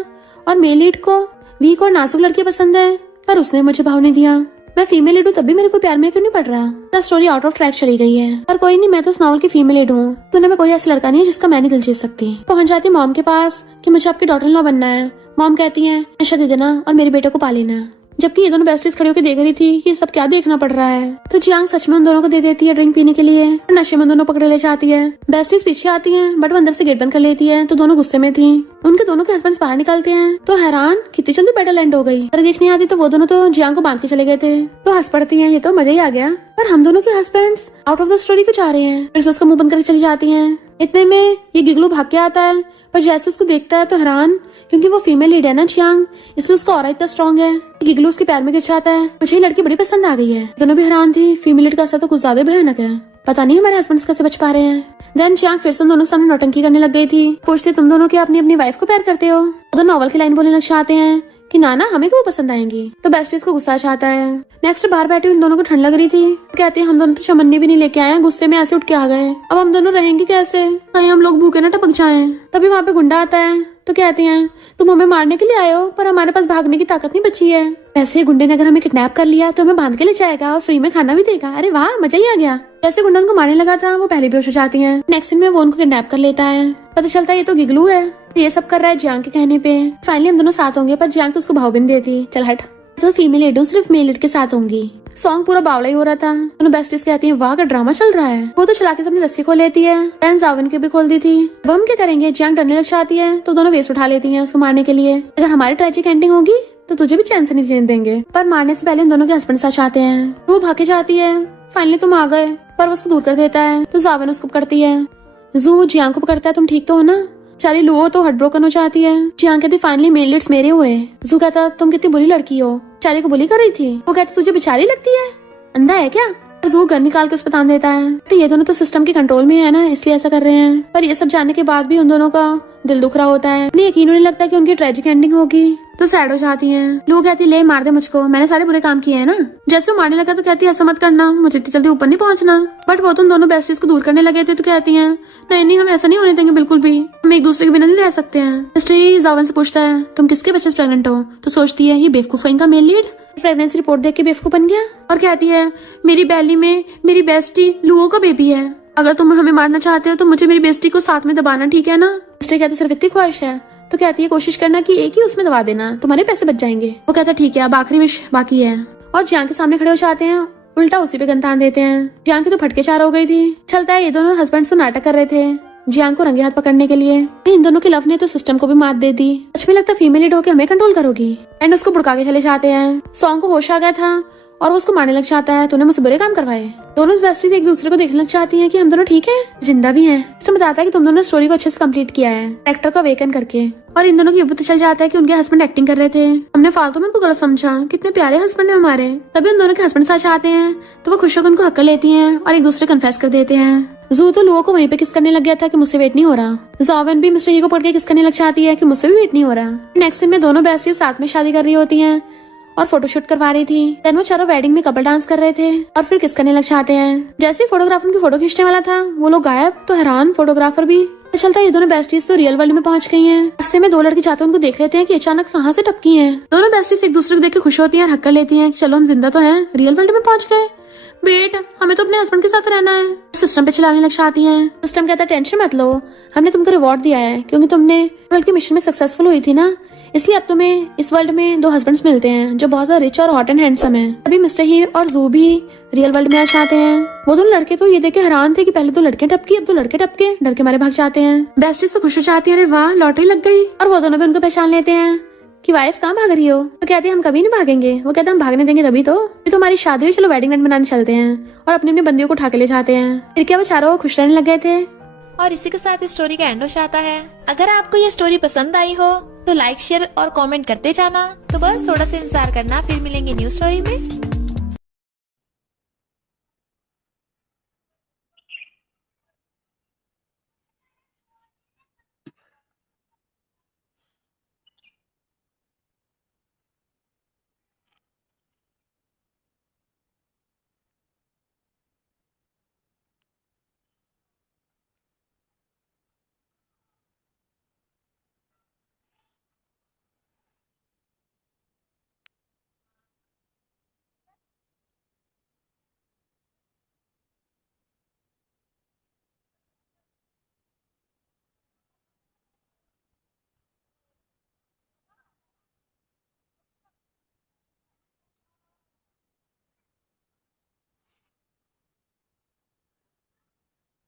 और मेल लीड को वीक और नाजुक लड़कियां पसंद है, पर उसने मुझे भाव नहीं दिया। मैं फीमेल लीड हूँ तब भी मेरे को प्यार में क्यों नहीं पड़ रहा। स्टोरी आउट ऑफ ट्रैक चली गई है, पर कोई नहीं, मैं तो उस नॉवल की फीमेल लीड हूँ। दुनिया में कोई ऐसा लड़का नहीं है जिसका मैं नहीं दिल जीत सकती। पहुंच जाती मॉम के पास कि मुझे आपकी डॉटर इन लॉ बनना है। मॉम कहती है नशा दे देना और मेरे बेटे को पा लेना। जबकि ये दोनों बेस्टीज खड़ी होकर देख रही थी कि ये सब क्या देखना पड़ रहा है, तो जियांग सच में उन दोनों को दे देती है ड्रिंक पीने के लिए। नशे में दोनों पकड़े ले जाती है। बेस्टीज पीछे आती हैं, बट वो अंदर से गेट बंद कर लेती है, तो दोनों गुस्से में थी। उनके दोनों के हस्बैंड बाहर निकलते हैं तो हैरान कितनी जल्दी बैटल एंड हो गई। पर देखने आती तो वो दोनों तो जियांग को बांध के चले गए थे। तो हंस पड़ती है, ये तो मजा ही आ गया। पर हम दोनों के husbands out of the story क्यों जा रहे हैं। फिर से उसका मुंह बंद करके चली जाती है। इतने में ये गिगलू भाग के आता है, पर जैसे उसको देखता है तो हैरान, क्योंकि वो फीमेल लीड है ना जियांग, इसलिए उसका ऑरा इतना स्ट्रॉन्ग है। गिगलू उसके पैर में गिर जाता है। मुझे ये लड़की बड़ी पसंद आ गई है। दोनों भी हैरान थी, फीमेल लीड का असर तो कुछ ज्यादा भयानक है। पता नहीं हमारे हस्बैंड्स कैसे बच पा रहे हैं। देन जियांग फिर से उन दोनों के सामने नौटंकी करने लग गई थी। पूछती तुम दोनों क्या अपनी अपनी वाइफ को प्यार करते हो। वो दोनों नॉवल की लाइन बोलने लग जाते हैं कि ना हमें क्यों पसंद आएंगी। तो बेस्टीज को गुस्सा आता है। नेक्स्ट बाहर बैठी इन दोनों को ठंड लग रही थी। कहते हैं हम दोनों तो चमन्नी भी नहीं लेके आए, गुस्से में ऐसे उठ के आ गए। अब हम दोनों रहेंगे कैसे, कहीं हम लोग भूखे ना टपक जाएं। तभी वहाँ पे गुंडा आता है तो कहती हैं तुम हमें मारने के लिए आए हो, पर हमारे पास भागने की ताकत नहीं बची है। वैसे गुंडे ने अगर हमें किडनैप कर लिया तो हमें बांध के ले जाएगा और फ्री में खाना भी देगा। अरे वाह, मजा ही आ गया। जैसे गुंडा उनको मारने लगा था वो पहले बेहोश हो जाती हैं। नेक्स्ट सीन में वो उनको किडनैप कर लेता है। पता चलता है ये तो गिगलू है। तो ये सब कर रहा है जियांग के कहने पे। फाइनली हम दोनों साथ होंगे, पर जियांग तो उसको भाव भी नहीं देती। चल हट, तो फीमेल लीड हूँ, सिर्फ मेल लीड के साथ होंगी। सॉन्ग पूरा बावला ही हो रहा था। दोनों बेस्टीज कहती हैं वाह का ड्रामा चल रहा है। वो तो चला के अपनी रस्सी खोल लेती है। एंड जावन की भी खोल दी थी। अब हम क्या करेंगे। जियांग डरने लग जाती है तो दोनों वेस्ट उठा लेती हैं उसको मारने के लिए। अगर हमारी ट्रेजिक एंडिंग होगी तो तुझे भी चैन से नहीं जीने देंगे। पर मारने से पहले उन दोनों के हस्बैंड साथ आते हैं। वो भागे जाती है। फाइनली तुम आ गए, पर वो उसको दूर कर देता है तो जावन उसको पकड़ती है। जू जियांग को पकड़ता है तुम ठीक तो हो ना। चारी लुओ तो हट ब्रोकन हो जाती है। जियांग कहती फाइनली मेल लीड्स मेरे हुए। जू कहता तुम कितनी बुरी लड़की हो, चारी को बुली कर रही थी। वो कहती तुझे बेचारी लगती है, अंधा है क्या। जू गन निकाल के उस पर तान देता है। तो ये दोनों तो सिस्टम के कंट्रोल में है ना, इसलिए ऐसा कर रहे हैं। पर ये सब जानने के बाद भी उन दोनों का दिल दुख रहा होता है। उन्हें यकीन नहीं लगता कि उनकी ट्रेजिक एंडिंग होगी। तो सैड हो जाती हैं। लोग कहती ले मार दे मुझको, मैंने सारे बुरे काम किए हैं ना। जैसे वो मारने लगा तो कहती है ऐसा मत करना, मुझे इतनी जल्दी ऊपर नहीं पहुंचना। बट वो तुम दोनों बेस्टीज को दूर करने लगे थे तो कहती हैं नहीं नहीं हम ऐसा नहीं होने देंगे बिल्कुल भी, हम एक दूसरे के बिना नहीं रह सकते हैं। मिस्टर जावन से पूछता है तुम किसके बच्चे से प्रेग्नेंट हो। तो सोचती है ये बेवकूफ का मेल लीड प्रेगनेंसी रिपोर्ट देख के बेवकूफ बन गया। और कहती है मेरी बैली में मेरी बेस्टी लुओ का बेबी है। अगर तुम हमें मारना चाहते हो तो मुझे मेरी बेस्टी को साथ में दबाना, ठीक है ना। मिस्टर कहते सिर्फ इतनी ख्वाहिश है। तो कहती है कोशिश करना कि एक ही उसमें दबा देना, तुम्हारे पैसे बच जाएंगे। वो कहता ठीक है अब आखिरी विश बाकी है। और जियांग के सामने खड़े हो जाते हैं, उल्टा उसी पे गन तान देते हैं। जियांग की तो फटके चार हो गई थी। चलता है ये दोनों हस्बैंड तो नाटक कर रहे थे जियांग को रंगे हाथ पकड़ने के लिए। इन दोनों के लव ने तो सिस्टम को भी मात दे दी। सच में लगता है फीमेल लीड होकर हमें कंट्रोल करोगी। एंड उसको बुड़का के चले जाते हैं। सॉन्ग को होश आ गया था और वो उसको मारने लग जाता है। तूने मुझसे बुरे काम करवाए। दोनों बेस्टीज एक दूसरे को देखने लग जाती हैं कि हम दोनों ठीक हैं, जिंदा भी हैं। सिस्टम बताता है कि तुम दोनों ने स्टोरी को अच्छे से कंप्लीट किया है एक्टर को अवेकन करके। और इन दोनों की पता चल जाता है कि उनके हस्बैंड एक्टिंग कर रहे थे। हमने फालतू में उनको गलत समझा, कितने प्यारे हस्बैंड है हमारे। तभी उन दोनों के हस्बैंड साथ आते हैं तो वो खुश होकर उनको हक कर लेती हैं और एक दूसरे कन्फेस कर देते हैं। जू तो लुओ को वहीं पे किस करने लग गया था कि मुझसे वेट नहीं हो रहा। जावन भी मिस्टर ही को पढ़ के किस करने लग जाती है कि मुझसे भी वेट नहीं हो रहा। नेक्स्ट सीन में दोनों बेस्टीज साथ में शादी कर रही होती हैं और फोटोशूट करवा रही थी। देन वो चारों वेडिंग में कपल डांस कर रहे थे और फिर किस करने लग जाते हैं। जैसे फोटोग्राफर उनकी फोटो खींचने वाला था वो लोग गायब। तो हैरान फोटोग्राफर भी। चलता है ये दोनों बेस्टीज तो रियल वर्ल्ड में पहुंच गई हैं। रास्ते में दो लड़के जाते हैं उनको देख लेते हैं कि अचानक कहाँ से टपकी हैं। दोनों बेस्टीज एक दूसरे को देख के खुश होती हैं, हक कर लेती हैं कि चलो हम जिंदा तो हैं, रियल वर्ल्ड में पहुंच गए। वेट हमें तो अपने हस्बैंड के साथ रहना है। सिस्टम पे चलाने लग जाती हैं। सिस्टम कहता है टेंशन मत लो, हमने तुमको रिवॉर्ड दिया है क्योंकि तुमने वर्ल्ड के मिशन में सक्सेसफुल हुई थी ना, इसलिए अब तुम्हें इस वर्ल्ड में दो हस्बैंड्स मिलते हैं जो बहुत ज्यादा रिच और हॉट एंड हैंडसम है। अभी मिस्टर ही और जू भी रियल वर्ल्ड में आ जाते हैं। वो दोनों लड़के तो ये देख के हैरान थे कि पहले तो लड़के टपकी अब तो लड़के टपके, डर के मारे भाग जाते हैं। बेस्टीज तो खुश हो जाती है, अरे वाह लॉटरी लग गई। और वो दोनों भी उनको पहचान लेते हैं कि वाइफ कहाँ भाग रही हो। तो कहते हैं हम कभी नहीं भागेंगे। वो कहते हैं हम भागने देंगे तभी तो, ये तो हमारी शादी हुई, चलो वेडिंग नाइट मनाने चलते हैं। और अपने अपने बंदियों को उठा के ले जाते हैं। फिर क्या वो चारों खुश रहने लग गए थे। और इसी के साथ इस स्टोरी का एंड हो जाता है। अगर आपको ये स्टोरी पसंद आई हो तो लाइक शेयर और कमेंट करते जाना। तो बस थोड़ा सा इंतजार करना, फिर मिलेंगे न्यू स्टोरी में।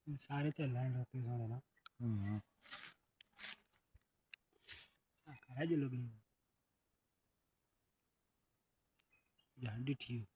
सारे चल रहे हैं डॉक्टर सारे ना है जो लोग झाड़ी ठीक